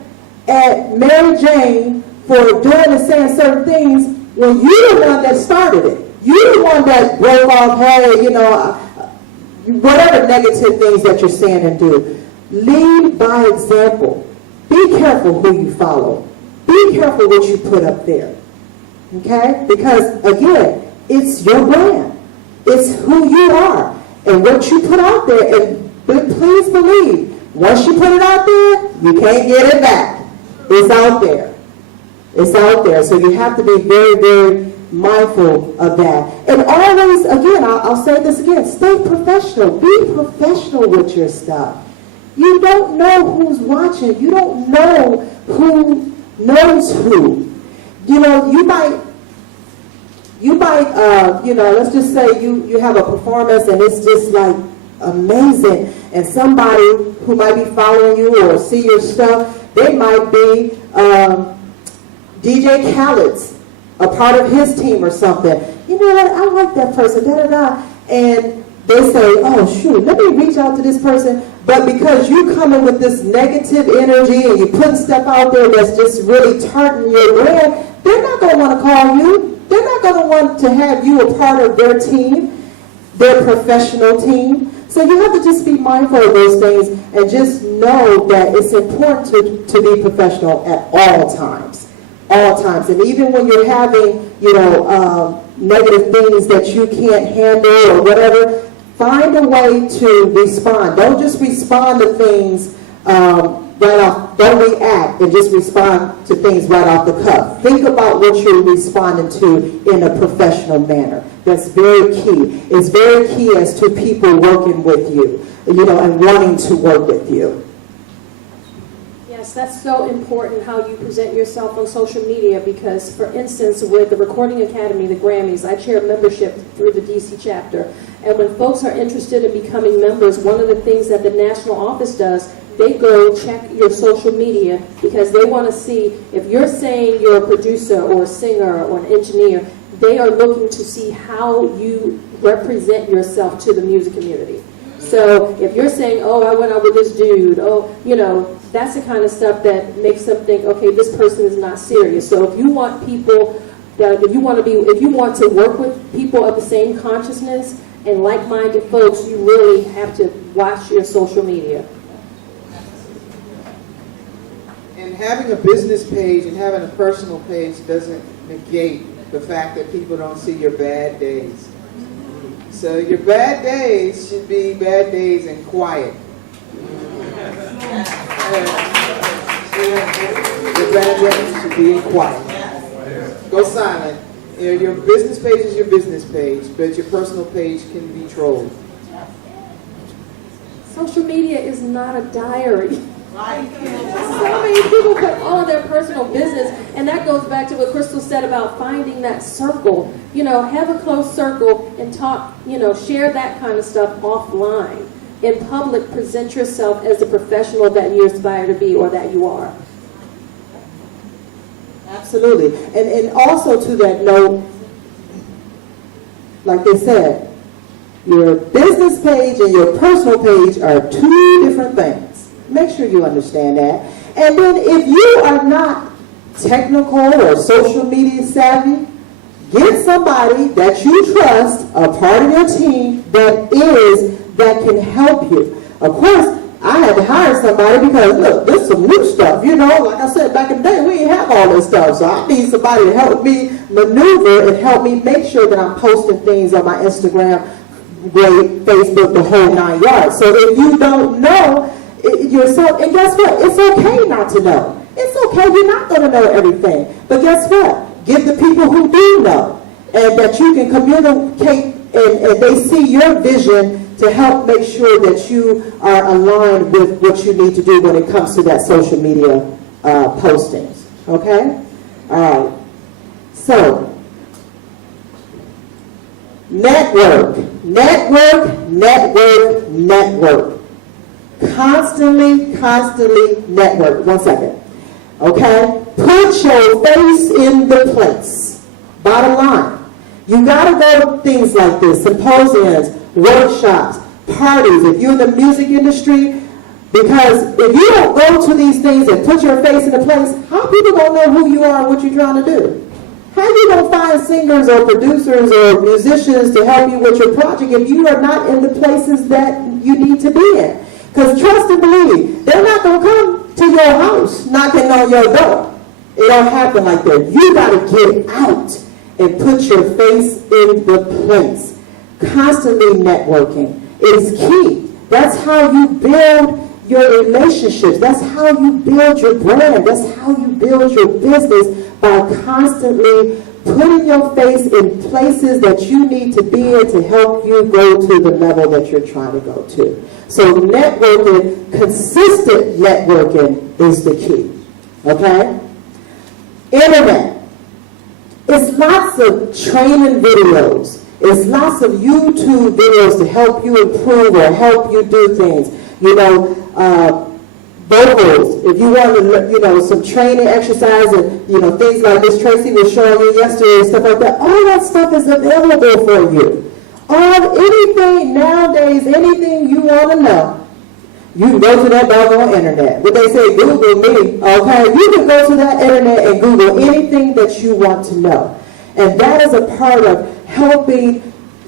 at Mary Jane for doing and saying certain things when you're the one that started it. You're the one that broke off, hey, whatever negative things that you're saying and do. Lead by example. Be careful who you follow. Be careful what you put up there. Okay? Because, again, it's your brand. It's who you are. And what you put out there, and please believe, once you put it out there, you can't get it back. It's out there. It's out there. So you have to be very, very mindful of that. And always, again, I'll say this again, stay professional. Be professional with your stuff. You don't know who's watching. You don't know who knows who. You might, let's just say you have a performance and it's just like amazing, and somebody who might be following you or see your stuff, they might be DJ Khaled's a part of his team or something. You know what, I like that person, da-da-da. And they say, oh, shoot, let me reach out to this person. But because you come in with this negative energy and you put stuff out there that's just really tarting your brand, they're not going to want to call you. They're not going to want to have you a part of their team, their professional team. So you have to just be mindful of those things and just know that it's important to be professional at all times. All times. And even when you're having, negative things that you can't handle or whatever, find a way to respond. Don't just respond to things right off. Don't react and just respond to things right off the cuff. Think about what you're responding to in a professional manner. That's very key. It's very key as to people working with you, and wanting to work with you. Yes, that's so important how you present yourself on social media because, for instance, with the Recording Academy, the Grammys, I chair membership through the DC chapter. And when folks are interested in becoming members, one of the things that the national office does, they go check your social media because they want to see if you're saying you're a producer or a singer or an engineer, they are looking to see how you represent yourself to the music community. So if you're saying, oh, I went out with this dude, that's the kind of stuff that makes them think, okay, this person is not serious. So if you want people, if you want to work with people of the same consciousness and like-minded folks, you really have to watch your social media. And having a business page and having a personal page doesn't negate the fact that people don't see your bad days. So your bad days should be bad days and quiet. Your bad days should be in quiet. Go silent. Your business page is your business page, but your personal page can be trolled. Social media is not a diary. So many people put all of their personal business, and that goes back to what Crystal said about finding that circle. Have a close circle and talk, share that kind of stuff offline. In public, present yourself as the professional that you aspire to be or that you are. Absolutely. And also to that note, like they said, your business page and your personal page are two different things. Make sure you understand that. And then if you are not technical or social media savvy, get somebody that you trust, a part of your team, that can help you. Of course, I had to hire somebody because, look, this is some new stuff. You know, like I said, back in the day, we didn't have all this stuff. So I need somebody to help me maneuver and help me make sure that I'm posting things on my Instagram, great, Facebook, the whole 9 yards. So if you don't know yourself, and guess what? It's okay not to know. It's okay. You're not going to know everything. But guess what? Give the people who do know, and that you can communicate, and they see your vision to help make sure that you are aligned with what you need to do when it comes to that social media postings. Okay? All right. So, network. Constantly network. 1 second. Okay? Put your face in the place. Bottom line. You got to go to things like this, symposiums, workshops, parties, if you're in the music industry, because if you don't go to these things and put your face in the place, how people going to know who you are and what you're trying to do? How you going to find singers or producers or musicians to help you with your project if you are not in the places that you need to be in? Because trust and believe, they're not going to come to your house knocking on your door. It don't happen like that. You got to get out and put your face in the place. Constantly networking is key. That's how you build your relationships. That's how you build your brand. That's how you build your business, by constantly putting your face in places that you need to be in to help you go to the level that you're trying to go to. So networking, consistent networking is the key. Okay? Internet. It's lots of training videos. It's lots of YouTube videos to help you improve or help you do things. You know, vocals. If you want to, you know, some training exercise and, you know, things like this Tracy was showing you yesterday and stuff like that, all that stuff is available for you. Anything nowadays, anything you want to know, you can go to that doggone internet. What they say, Google me, okay? You can go to that internet and Google anything that you want to know. And that is a part of helping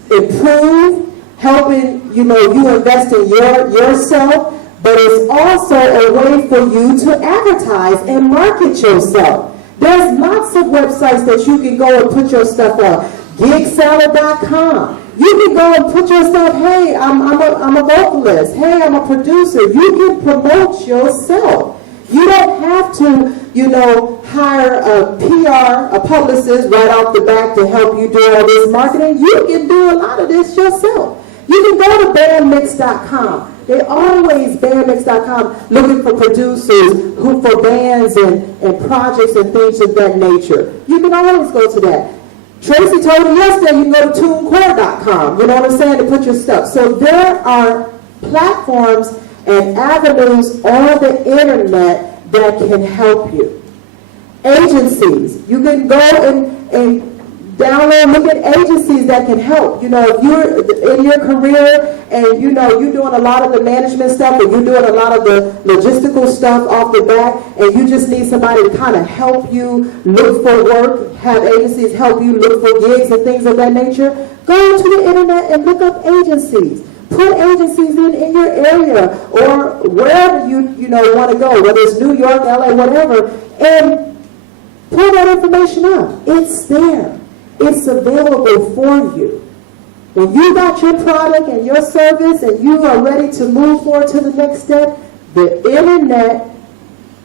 improve, helping, you know, you invest in yourself, but it's also a way for you to advertise and market yourself. There's lots of websites that you can go and put your stuff on. Gigseller.com. You can go and put your stuff, hey, I'm a vocalist. Hey, I'm a producer. You can promote yourself. You don't have to, you know, hire a PR, a publicist right off the bat to help you do all this marketing. You can do a lot of this yourself. You can go to bandmix.com. They always, bandmix.com, looking for producers who for bands and projects and things of that nature. You can always go to that. Tracy told me yesterday you can go to tunecore.com, you know what I'm saying, to put your stuff. So there are platforms and avenues on the internet that can help you. Agencies, you can go and download, look at agencies that can help. You know, if you're in your career and, you know, you're doing a lot of the management stuff and you're doing a lot of the logistical stuff off the back and you just need somebody to kind of help you look for work, have agencies help you look for gigs and things of that nature, go to the internet and look up agencies. Put agencies in your area or wherever you know want to go, whether it's New York, LA, whatever, and pull that information up. It's there. It's available for you. When you got your product and your service and you are ready to move forward to the next step, the internet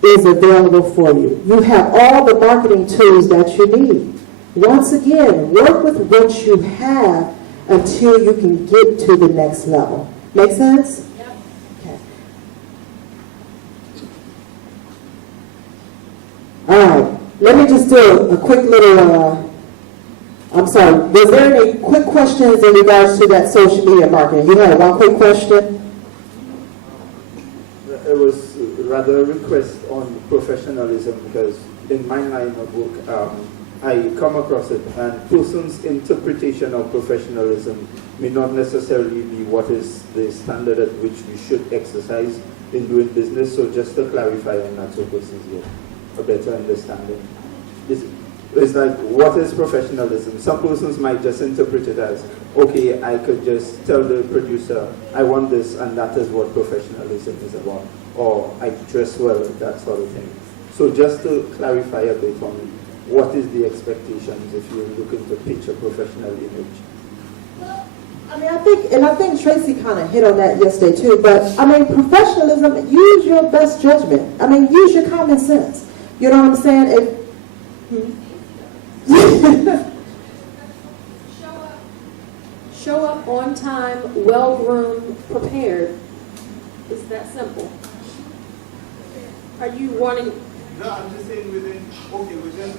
is available for you. You have all the marketing tools that you need. Once again, work with what you have until you can get to the next level. Make sense? Yep. Okay. All right. Let me just do a quick little, I'm sorry, was there any quick questions in regards to that social media marketing? You had one quick question? It was rather a request on professionalism because in my line of work, I come across it, and person's interpretation of professionalism may not necessarily be what is the standard at which we should exercise in doing business. So just to clarify on that, so persons get a better understanding. It's like, what is professionalism? Some persons might just interpret it as, okay, I could just tell the producer, I want this, and that is what professionalism is about. Or I dress well, that sort of thing. So just to clarify a bit on what is the expectations if you're looking to pitch a professional image? I mean, I think Tracy kind of hit on that yesterday too, but I mean, professionalism, use your best judgment. I mean, use your common sense. You know what I'm saying? Show up on time, well-groomed, prepared. It's that simple. Are you wanting... No, I'm just saying within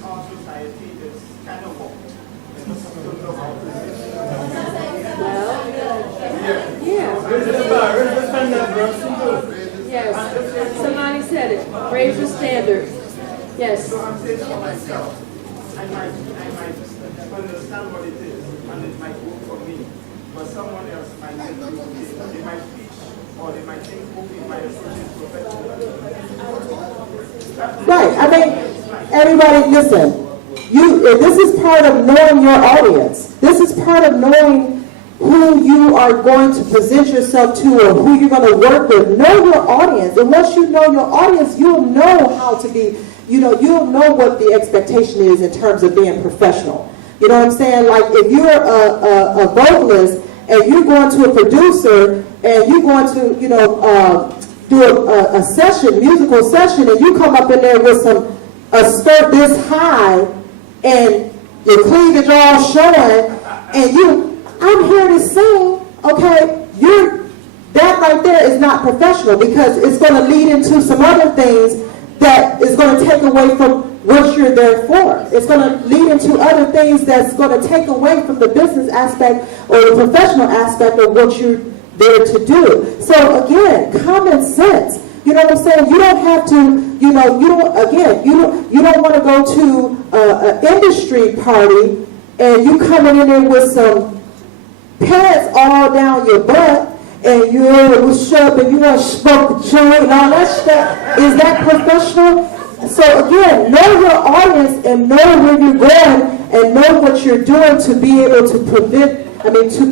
our society, it's kind of what? Well, yeah. Yes, somebody said it. Raise your standards. Yes. So I'm saying for myself, I might understand what it is, and it might work for me, but someone else might think, okay, they might teach, or they might think, okay, my approach is professional. Right. I mean, everybody, listen. This is part of knowing your audience. This is part of knowing who you are going to present yourself to or who you're going to work with. Know your audience. And once you know your audience, you'll know how to be, you'll know what the expectation is in terms of being professional. You know what I'm saying? Like if you're a vocalist and you're going to a producer and you're going to, do a session, musical session, and you come up in there with a skirt this high and your cleavage all showing, and I'm here to sing, okay, that right there is not professional because it's going to lead into some other things that is going to take away from what you're there for. It's going to lead into other things that's going to take away from the business aspect or the professional aspect of what you're there to do. So again, common sense. You know what I'm saying? You don't have to, you don't want to go to an industry party and you coming in there with some pants all down your butt and you was up and you want to smoke a joint and all that stuff. Is that professional? So again, know your audience and know where you're going and know what you're doing to be able to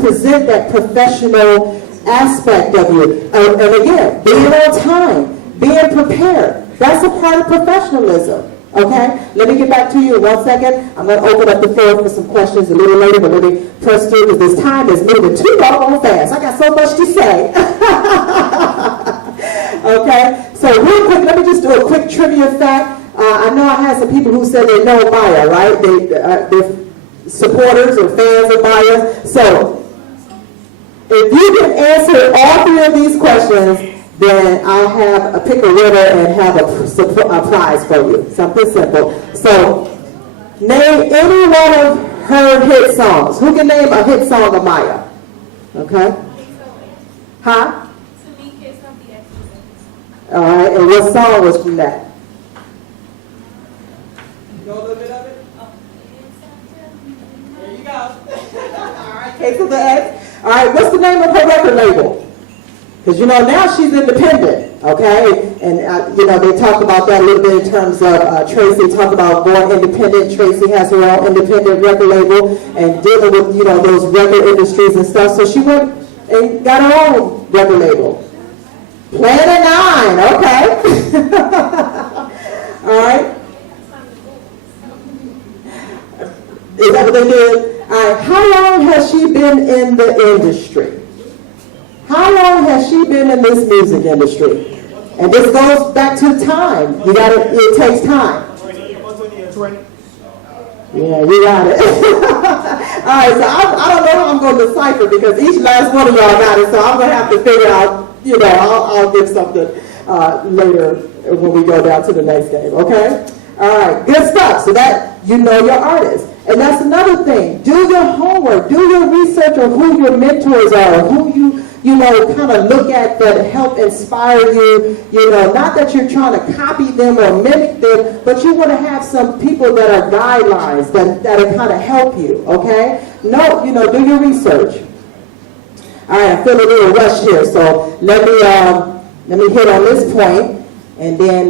present that professional aspect of you. And again, being on time, being prepared. That's a part of professionalism. Okay? Let me get back to you in 1 second. I'm going to open up the floor for some questions a little later, but let me press through because this time is moving too doggone fast. I got so much to say. Okay? So real quick, let me just do a quick trivia fact. I know I had some people who said they know Maya, right? They're supporters or fans of Maya. So if you can answer all three of these questions, then I'll have pick a winner and have a prize for you. Something simple. So, name any one of her hit songs. Who can name a hit song of Maya? Okay. Huh? All right. And what song was from that? You know a little bit of it? There you go. All right. Case of the X. All right. What's the name of her record label? Because, now she's independent, okay? And, they talk about that a little bit in terms of Tracy talk about going independent. Tracy has her own independent record label and dealing with, those record industries and stuff. So she went and got her own record label. Planet 9, okay? All right? Is that what they did? All right. How long has she been in the industry? How long has she been in this music industry? And this goes back to time. It takes time. 20. Yeah, you got it. All right, so I don't know how I'm going to decipher because each last one of y'all got it, so I'm going to have to figure out, I'll give something later when we go down to the next game, okay? All right, good stuff. So that you know your artist. And that's another thing. Do your homework. Do your research on who your mentors are, who you know, kind of look at that help inspire you, you know, not that you're trying to copy them or mimic them, but you want to have some people that are guidelines that'll kind of help you, okay? No, you know, do your research. All right, I feel a little rush here, so let me hit on this point, and then,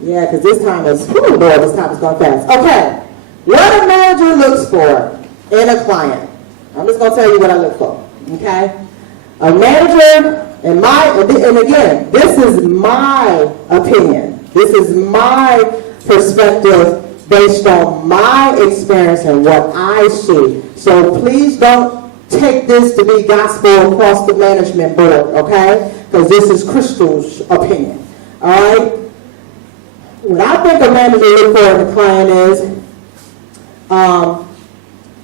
yeah, because this time is going fast. Okay, what a manager looks for in a client. I'm just going to tell you what I look for, okay? A manager, and again, this is my opinion. This is my perspective based on my experience and what I see. So please don't take this to be gospel across the management board, okay? Because this is Crystal's opinion, all right? What I think a manager looks for in a client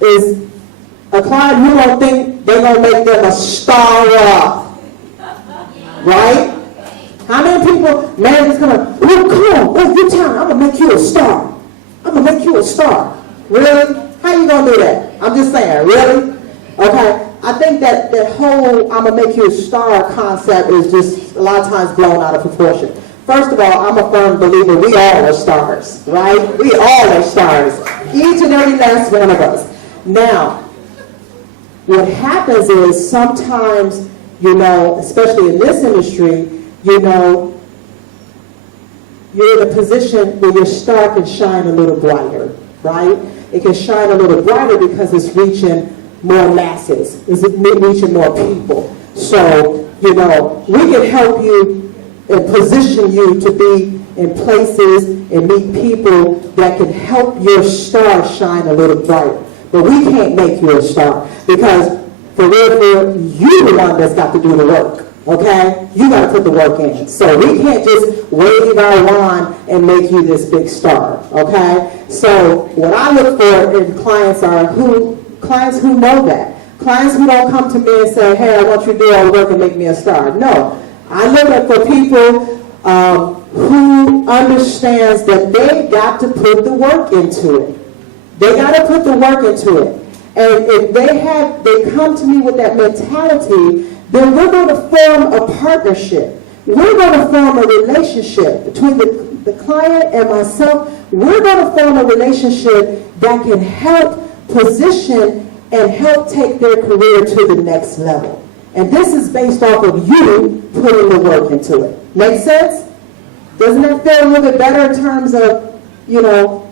is a client who don't think they're going to make them a star, right? How many people, managers come on, oh, come on, oh, you tell me, I'm going to make you a star. I'm going to make you a star. Really? How you going to do that? I'm just saying, really? Okay, I think that whole I'm going to make you a star concept is just a lot of times blown out of proportion. First of all, I'm a firm believer we all are stars, right? We all are stars. Each and every last one of us. Now, what happens is sometimes, you know, especially in this industry, you know, you're in a position where your star can shine a little brighter, right? It can shine a little brighter because it's reaching more masses, it's reaching more people. So, you know, we can help you and position you to be in places and meet people that can help your star shine a little brighter. But we can't make you a star because for real, you're the one that's got to do the work, okay? You got to put the work in. So we can't just wave our wand and make you this big star, okay? So what I look for in clients are clients who know that. Clients who don't come to me and say, hey, I want you to do all the work and make me a star. No, I look for people who understands that they got to put the work into it. They got to put the work into it. And if they come to me with that mentality, then we're going to form a partnership. We're going to form a relationship between the client and myself. We're going to form a relationship that can help position and help take their career to the next level. And this is based off of you putting the work into it. Make sense? Doesn't that feel a little bit better in terms of, you know,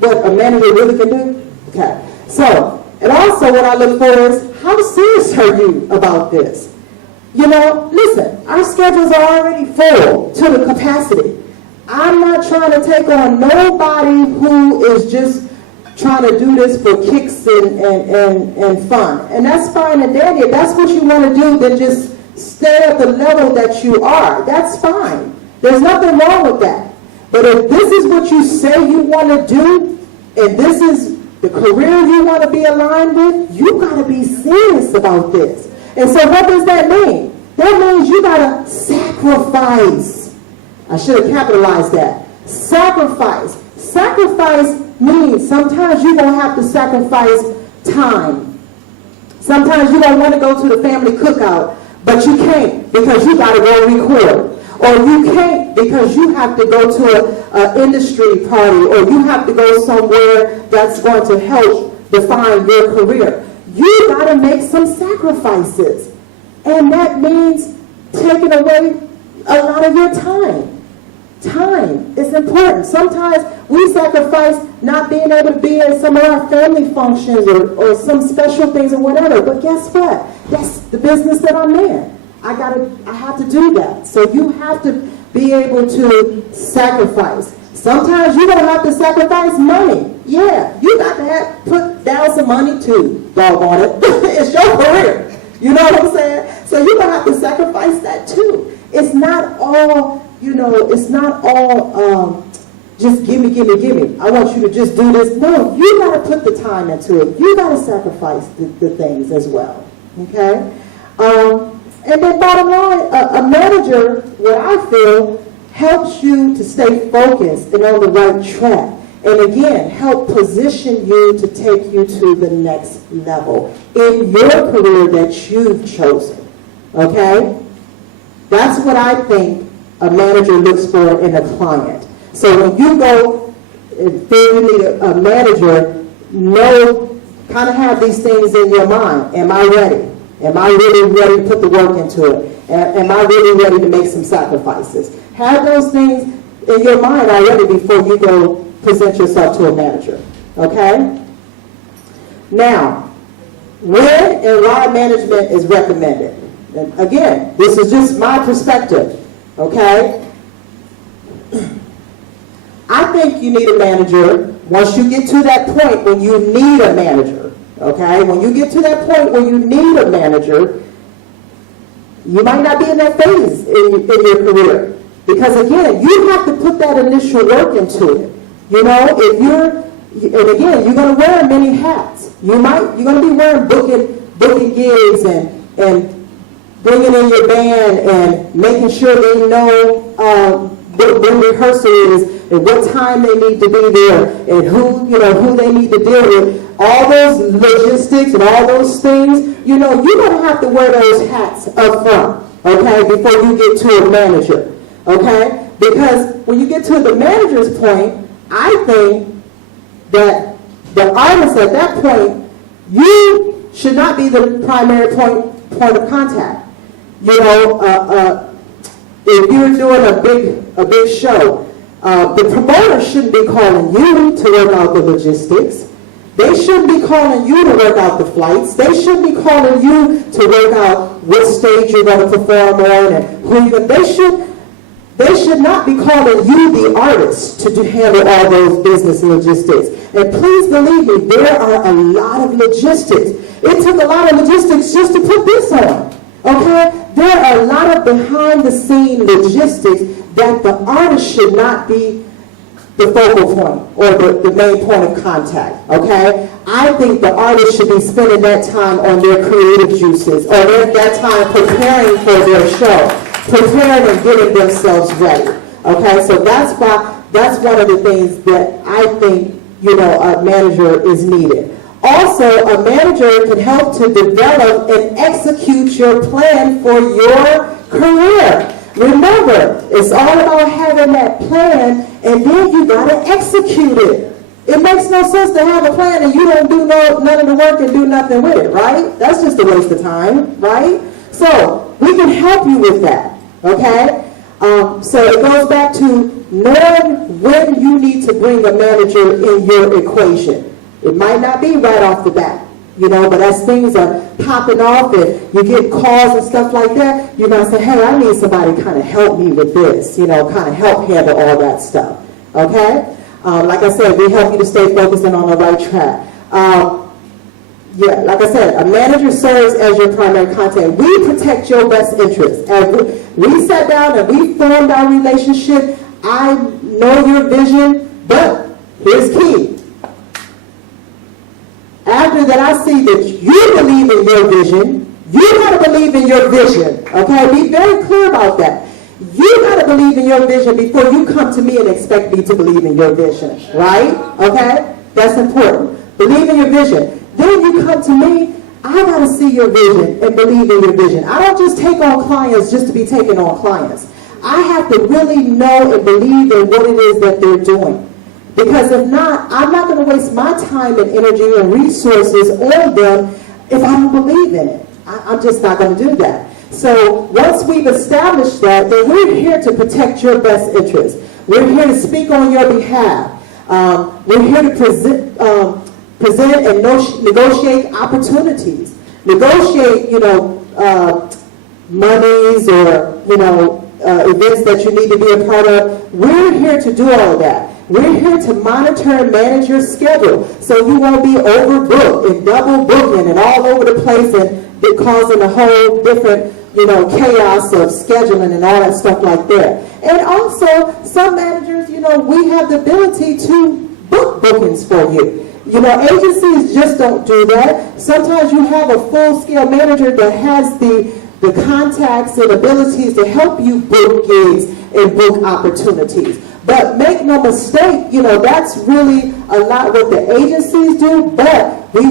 what a manager really can do? Okay. So, and also what I look for is, how serious are you about this? You know, listen, our schedules are already full to the capacity. I'm not trying to take on nobody who is just trying to do this for kicks and fun. And that's fine and dandy. If that's what you want to do, then just stay at the level that you are. That's fine. There's nothing wrong with that. But if this is what you say you want to do, and this is the career you want to be aligned with, you got to be serious about this. And so what does that mean? That means you got to sacrifice. I should have capitalized that. Sacrifice. Sacrifice means sometimes you're going to have to sacrifice time. Sometimes you don't want to go to the family cookout, but you can't because you got to go record. Or you can't because you have to go to an industry party, or you have to go somewhere that's going to help define your career. You got to make some sacrifices. And that means taking away a lot of your time. Time is important. Sometimes we sacrifice not being able to be at some of our family functions or some special things or whatever. But guess what? That's the business that I'm in. I have to do that. So you have to be able to sacrifice. Sometimes you're going to have to sacrifice money. Yeah, you got to put down some money too, doggone it. It's your career. You know what I'm saying? So you're going to have to sacrifice that too. It's not all, you know, it's not all just gimme. I want you to just do this. No, you got to put the time into it. You got to sacrifice the things as well. Okay? And then bottom line, a manager, what I feel, helps you to stay focused and on the right track. and again, help position you to take you to the next level in your career that you've chosen, okay? That's what I think a manager looks for in a client. So when you go and feel you need a manager, kind of have these things in your mind. Am I ready? Am I really ready to put the work into it? Am I really ready to make some sacrifices? Have those things in your mind already before you go present yourself to a manager, okay? Now, when and why management is recommended. And again, this is just my perspective, okay? I think you need a manager once you get to that point when you need a manager, okay? When you get to that point where you need a manager, you might not be in that phase in your career. Because again, you have to put that initial work into it. You know, and again, you're going to wear many hats. You're going to be wearing booking gigs and bringing in your band and making sure they know when rehearsal is and what time they need to be there and who they need to deal with. All those logistics and all those things, you're going to have to wear those hats up front, okay, before you get to a manager, okay? Because when you get to the manager's point, I think that the artist at that point, you should not be the primary point of contact. If you're doing a big show, the promoter shouldn't be calling you to work out the logistics. They shouldn't be calling you to work out the flights. They shouldn't be calling you to work out what stage you're going to perform on and who you're going to. They should not be calling you, the artist, to handle all those business logistics. And please believe me, there are a lot of logistics. It took a lot of logistics just to put this on. Okay? There are a lot of behind-the-scene logistics that the artist should not be the focal point or the main point of contact. Okay? I think the artist should be spending that time on their creative juices or that time preparing for their show. Preparing and getting themselves ready. Okay, so that's one of the things that I think, a manager is needed. Also, a manager can help to develop and execute your plan for your career. Remember, it's all about having that plan and then you gotta execute it. It makes no sense to have a plan and you don't do none of the work and do nothing with it, right? That's just a waste of time, right? So, we can help you with that. Okay? So it goes back to knowing when you need to bring a manager in your equation. It might not be right off the bat, but as things are popping off and you get calls and stuff like that, you might say, hey, I need somebody to kind of help me with this, kind of help handle all that stuff. Okay? Like I said, we help you to stay focused and on the right track. Like I said, a manager serves as your primary contact. We protect your best interests. As we sat down and we formed our relationship, I know your vision, but here's key. After that, I see that you believe in your vision. You got to believe in your vision. Okay? Be very clear about that. You got to believe in your vision before you come to me and expect me to believe in your vision. Right? Okay? That's important. Believe in your vision. Then you come to me, I got to see your vision and believe in your vision. I don't just take on clients just to be taking on clients. I have to really know and believe in what it is that they're doing. Because if not, I'm not going to waste my time and energy and resources on them if I don't believe in it. I'm just not going to do that. So once we've established that, then we're here to protect your best interests. We're here to speak on your behalf. We're here to present and negotiate opportunities. Negotiate, monies or, events that you need to be a part of. We're here to do all of that. We're here to monitor and manage your schedule so you won't be overbooked and double booking and all over the place and it causing a whole different, chaos of scheduling and all that stuff like that. And also, some managers, we have the ability to book bookings for you. Agencies just don't do that. Sometimes you have a full-scale manager that has the contacts and abilities to help you book gigs and book opportunities. But make no mistake, that's really a lot what the agencies do, but we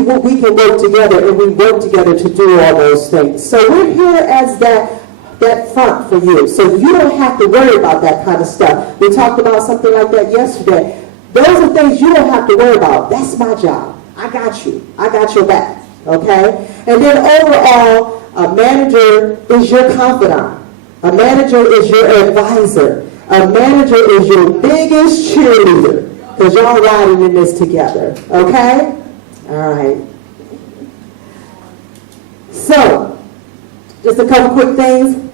can work together, and we work together to do all those things. So we're here as that front for you, so you don't have to worry about that kind of stuff. We talked about something like that yesterday. Those are things you don't have to worry about. That's my job. I got you. I got your back, okay? And then overall, a manager is your confidant. A manager is your advisor. A manager is your biggest cheerleader, because y'all riding in this together, okay? All right. So, just a couple quick things.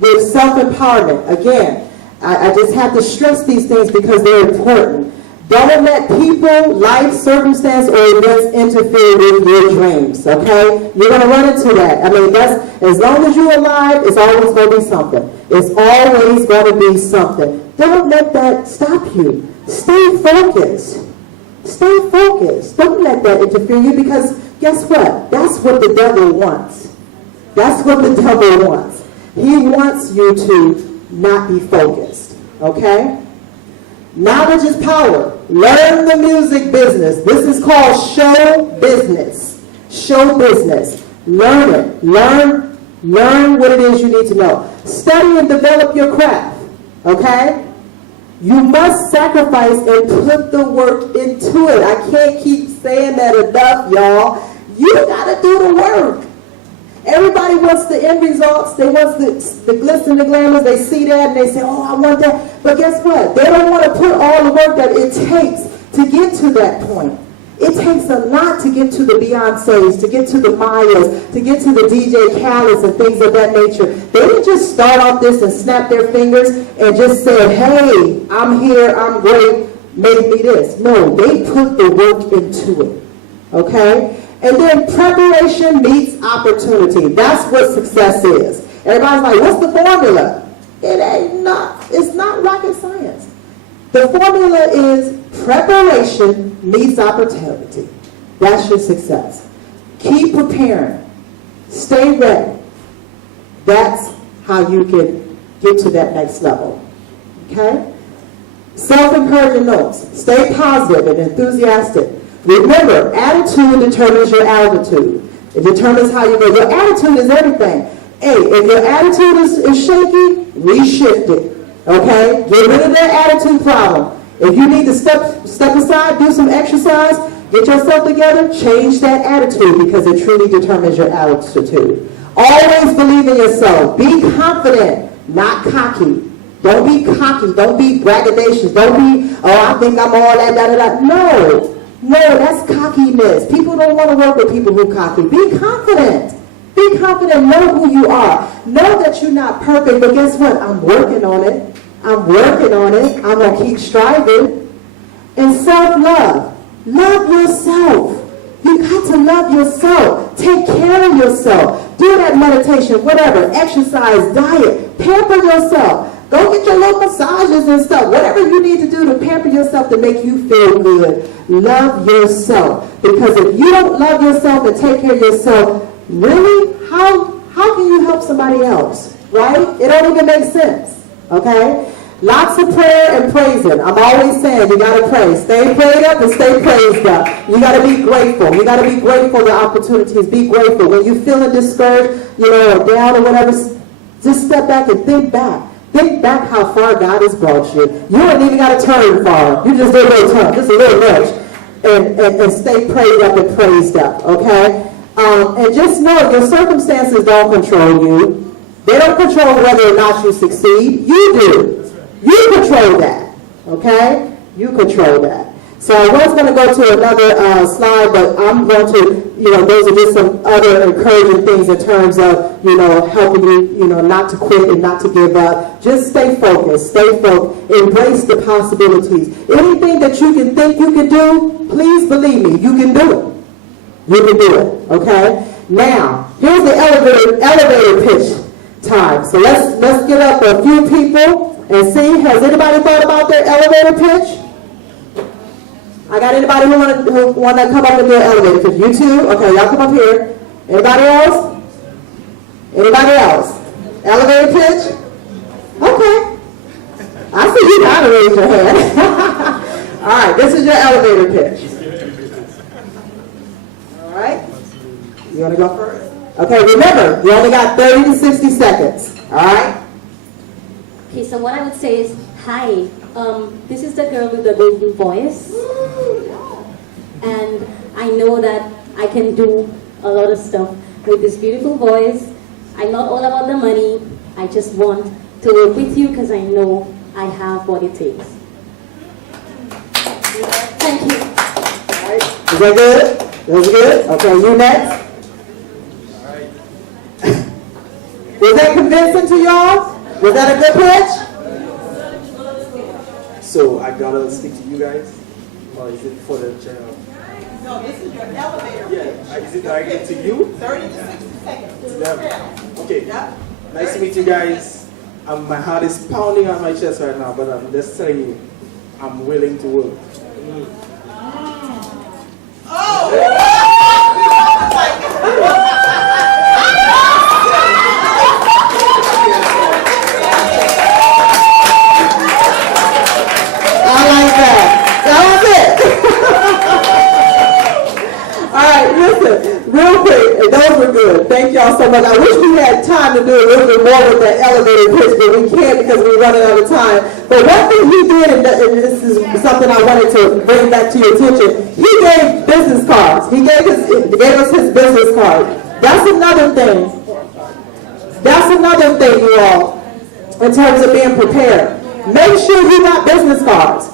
With self-empowerment, again, I just have to stress these things because they're important. Don't let people, life, circumstance, or events interfere with your dreams, okay? You're going to run into that. I mean, as long as you're alive, it's always going to be something. It's always going to be something. Don't let that stop you. Stay focused. Stay focused. Don't let that interfere you, because guess what? That's what the devil wants. That's what the devil wants. He wants you to not be focused, okay? Knowledge is power. Learn the music business. This is called show business. Show business. Learn it. Learn what it is you need to know. Study and develop your craft, okay? You must sacrifice and put the work into it. I can't keep saying that enough, y'all. You got to do the work. Everybody wants the end results. They want the glitz and the glamours. They see that and they say, oh, I want that. But guess what? They don't want to put all the work that it takes to get to that point. It takes a lot to get to the Beyoncés, to get to the Mayas, to get to the DJ Khaled's and things of that nature. They didn't just start off this and snap their fingers and just say, hey, I'm here, I'm great, make me this. No, they put the work into it, okay? And then preparation meets opportunity. That's what success is. Everybody's like, what's the formula? It's not rocket science. The formula is preparation meets opportunity. That's your success. Keep preparing. Stay ready. That's how you can get to that next level. Okay? Self-encouraging notes. Stay positive and enthusiastic. Remember, attitude determines your altitude. It determines how you go. Your attitude is everything. Hey, if your attitude is shaky, reshift it. Okay? Get rid of that attitude problem. If you need to step aside, do some exercise, get yourself together, change that attitude, because it truly determines your altitude. Always believe in yourself. Be confident, not cocky. Don't be cocky. Don't be braggadocious. Don't be, oh, I think I'm all that, da-da-da. No, that's cockiness. People don't want to work with people who are cocky. Be confident. Be confident. Know who you are. Know that you're not perfect, but guess what? I'm working on it. I'm working on it. I'm going to keep striving. And self-love. Love yourself. You got to love yourself. Take care of yourself. Do that meditation, whatever. Exercise, diet. Pamper yourself. Go get your little massages and stuff. Whatever you need to do to pamper yourself to make you feel good. Love yourself. Because if you don't love yourself and take care of yourself, really, how can you help somebody else? Right? It don't even make sense. Okay? Lots of prayer and praising. I'm always saying you got to pray. Stay prayed up and stay praised up. You got to be grateful. You got to be grateful for opportunities. Be grateful. When you're feeling discouraged, or down or whatever, just step back and think back. Think back how far God has brought you. You don't even got to turn far. You just did a little turn, just a little much. And stay prayed up and praised up, okay? And just know your circumstances don't control you. They don't control whether or not you succeed. You do. You control that, okay? You control that. So I was going to go to another slide, but I'm going to, those are just some other encouraging things in terms of, helping you, not to quit and not to give up. Just stay focused, embrace the possibilities. Anything that you can think you can do, please believe me, you can do it. You can do it, okay? Now, here's the elevator pitch time. So let's get up a few people and see, has anybody thought about their elevator pitch? I got anybody who want to come up and do an elevator pitch? You too? Okay, y'all come up here. Anybody else? Anybody else? Elevator pitch? Okay. I see You gotta raise your hand. All right, this is your elevator pitch. All right. You want to go first? Okay, remember, you only got 30 to 60 seconds. All right? Okay, so what I would say is, hi, this is the girl with the golden voice. And I know that I can do a lot of stuff with this beautiful voice. I'm not all about the money. I just want to work with you because I know I have what it takes. Thank you. All right. Is that good? That was good? Okay, you next. Was that convincing to y'all? Was that a good pitch? So I gotta speak to you guys? Or is it for the general? No, this is your elevator Yeah, is it directed to you? 30 to 60 seconds. To them. Okay, nice to meet you guys. My heart is pounding on my chest right now, but I'm just telling you, I'm willing to work. I like that. That was it. All right, listen, real quick, those were good. Thank y'all so much. I wish we had time to do a little bit more with that elevator pitch, but we can't because we're running out of time. But one thing he did, and this is something I wanted to bring back to your attention, he gave business cards. He gave us his business card. That's another thing. That's another thing, you all, in terms of being prepared. Make sure you got business cards.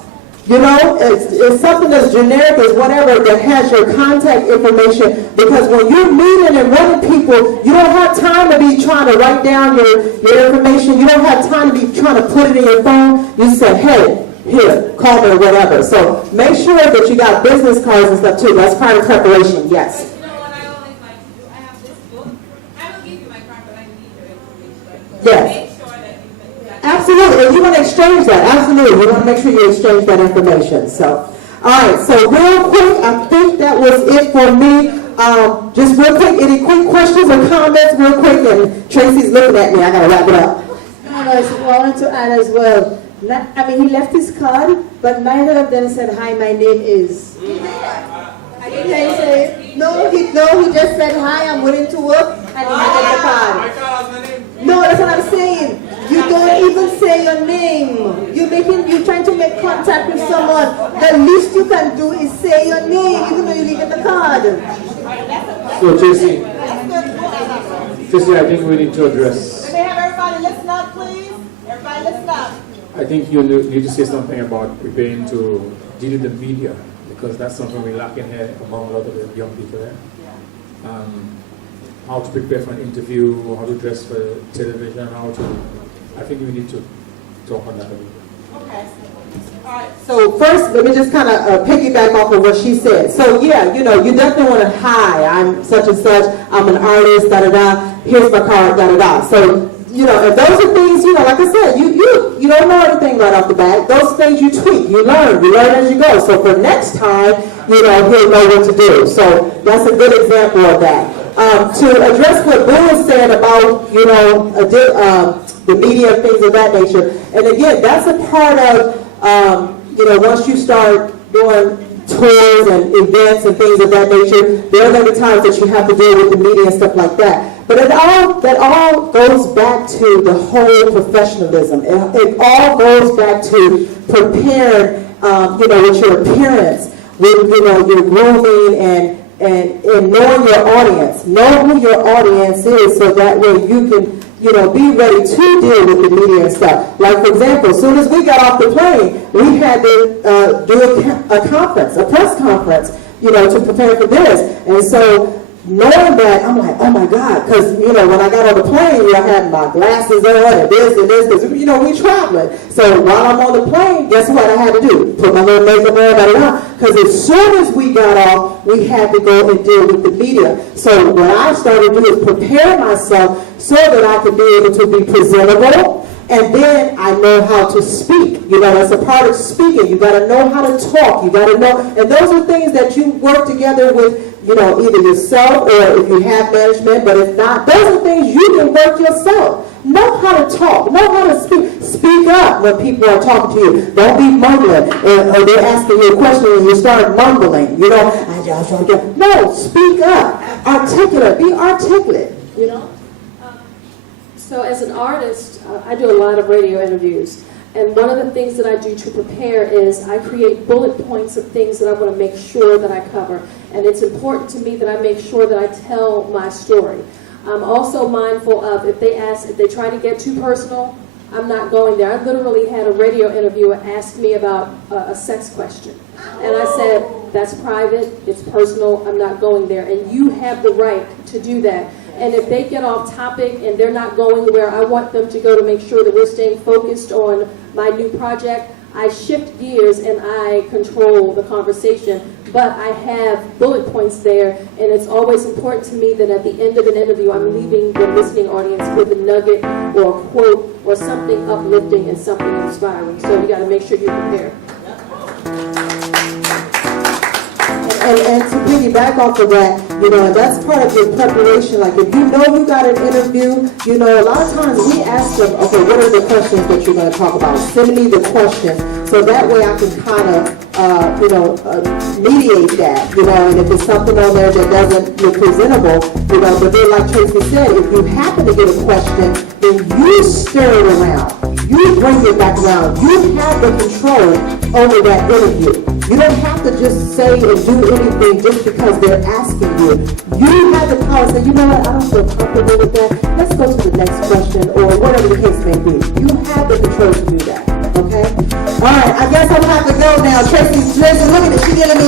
You know, it's something as generic as whatever that has your contact information, because when you're meeting and running people, you don't have time to be trying to write down your information. You don't have time to be trying to put it in your phone. You say, hey, here, call me or whatever. So make sure that you got business cards and stuff too. That's part of preparation, yes. You know what I always like to do? I have this book. I will give you my card, but I need your information. Yes. Make sure that you Absolutely, and you want to exchange that. Absolutely, you want to make sure you exchange that information. So, all right. So real quick, I think that was it for me. Just real quick, any quick questions or comments? Real quick, and Tracy's looking at me. I gotta wrap it up. I wanted to add as well. I mean, he left his card, but neither of them said, "Hi, my name is." I didn't say it. No, he just said, "Hi, I'm willing to work," and he handed the card. No, that's what I'm saying. You don't even say your name. You're trying to make contact with someone. The least you can do is say your name, even though you leave it the card. So, Tracy, I think we need to address. Can we have everybody listen up, please? Everybody listen up. I think you need to say something about preparing to deal with the media, because that's something we lack in here among a lot of the young people there. How to prepare for an interview, how to dress for television, I think we need to talk on that a little bit. Okay. All right. So first, let me just kind of piggyback off of what she said. So yeah, you definitely want to, hi, I'm such and such, I'm an artist, da-da-da, here's my card, da-da-da. So, and those are things, like I said, you don't know everything right off the bat. Those things you tweak, you learn as you go. So for next time, he'll know what to do. So that's a good example of that. To address what Boo was saying about, the media and things of that nature. And again, that's a part of, once you start doing tours and events and things of that nature, there are going to be times that you have to deal with the media and stuff like that. But that all goes back to the whole professionalism. It all goes back to preparing, with your appearance, with, your grooming and knowing your audience. Know who your audience is, so that way you can, be ready to deal with the media and stuff. Like, for example, as soon as we got off the plane, we had to do a conference, a press conference, to prepare for this. And so, knowing that, I'm like, oh my God, because, when I got on the plane, I had my glasses on and this, because, we traveling. So while I'm on the plane, guess what I had to do? Put my little makeup on, because as soon as we got off, we had to go and deal with the media. So what I started to do is prepare myself so that I could be able to be presentable, and then I know how to speak. That's a part of speaking. You got to know how to talk. You got to know, and those are things that you work together with, either yourself or if you have management, but if not, those are things you can work yourself. Know how to talk, know how to speak up when people are talking to you. Don't be mumbling, or they're asking you a question and you start mumbling. You know, no, speak up, articulate, be articulate. You know. So as an artist, I do a lot of radio interviews. And one of the things that I do to prepare is I create bullet points of things that I want to make sure that I cover. And it's important to me that I make sure that I tell my story. I'm also mindful of if they try to get too personal, I'm not going there. I literally had a radio interviewer ask me about a sex question. And I said, that's private, it's personal, I'm not going there. And you have the right to do that. And if they get off topic and they're not going where I want them to go to make sure that we're staying focused on my new project, I shift gears and I control the conversation. But I have bullet points there, and it's always important to me that at the end of an interview, I'm leaving the listening audience with a nugget or a quote or something uplifting and something inspiring. So you got to make sure you're prepared. And to piggyback off of that, you know, and that's part of your preparation. Like if you know you got an interview, you know, a lot of times we ask them, okay, what are the questions that you're going to talk about? Send me the questions. So that way I can kind of, mediate that, you know, and if it's something on there that doesn't look presentable, you know, but then like Tracy said, if you happen to get a question, then you stir it around. You bring it back around. You have the control over that interview. You don't have to just say and do anything just because they're asking you. You have the power to say, you know what, I don't feel comfortable with that. Let's go to the next question or whatever the case may be. You have the control to do that, okay? All right, I guess I'm going to have to go now. Tracy's listen, look at it. She's giving me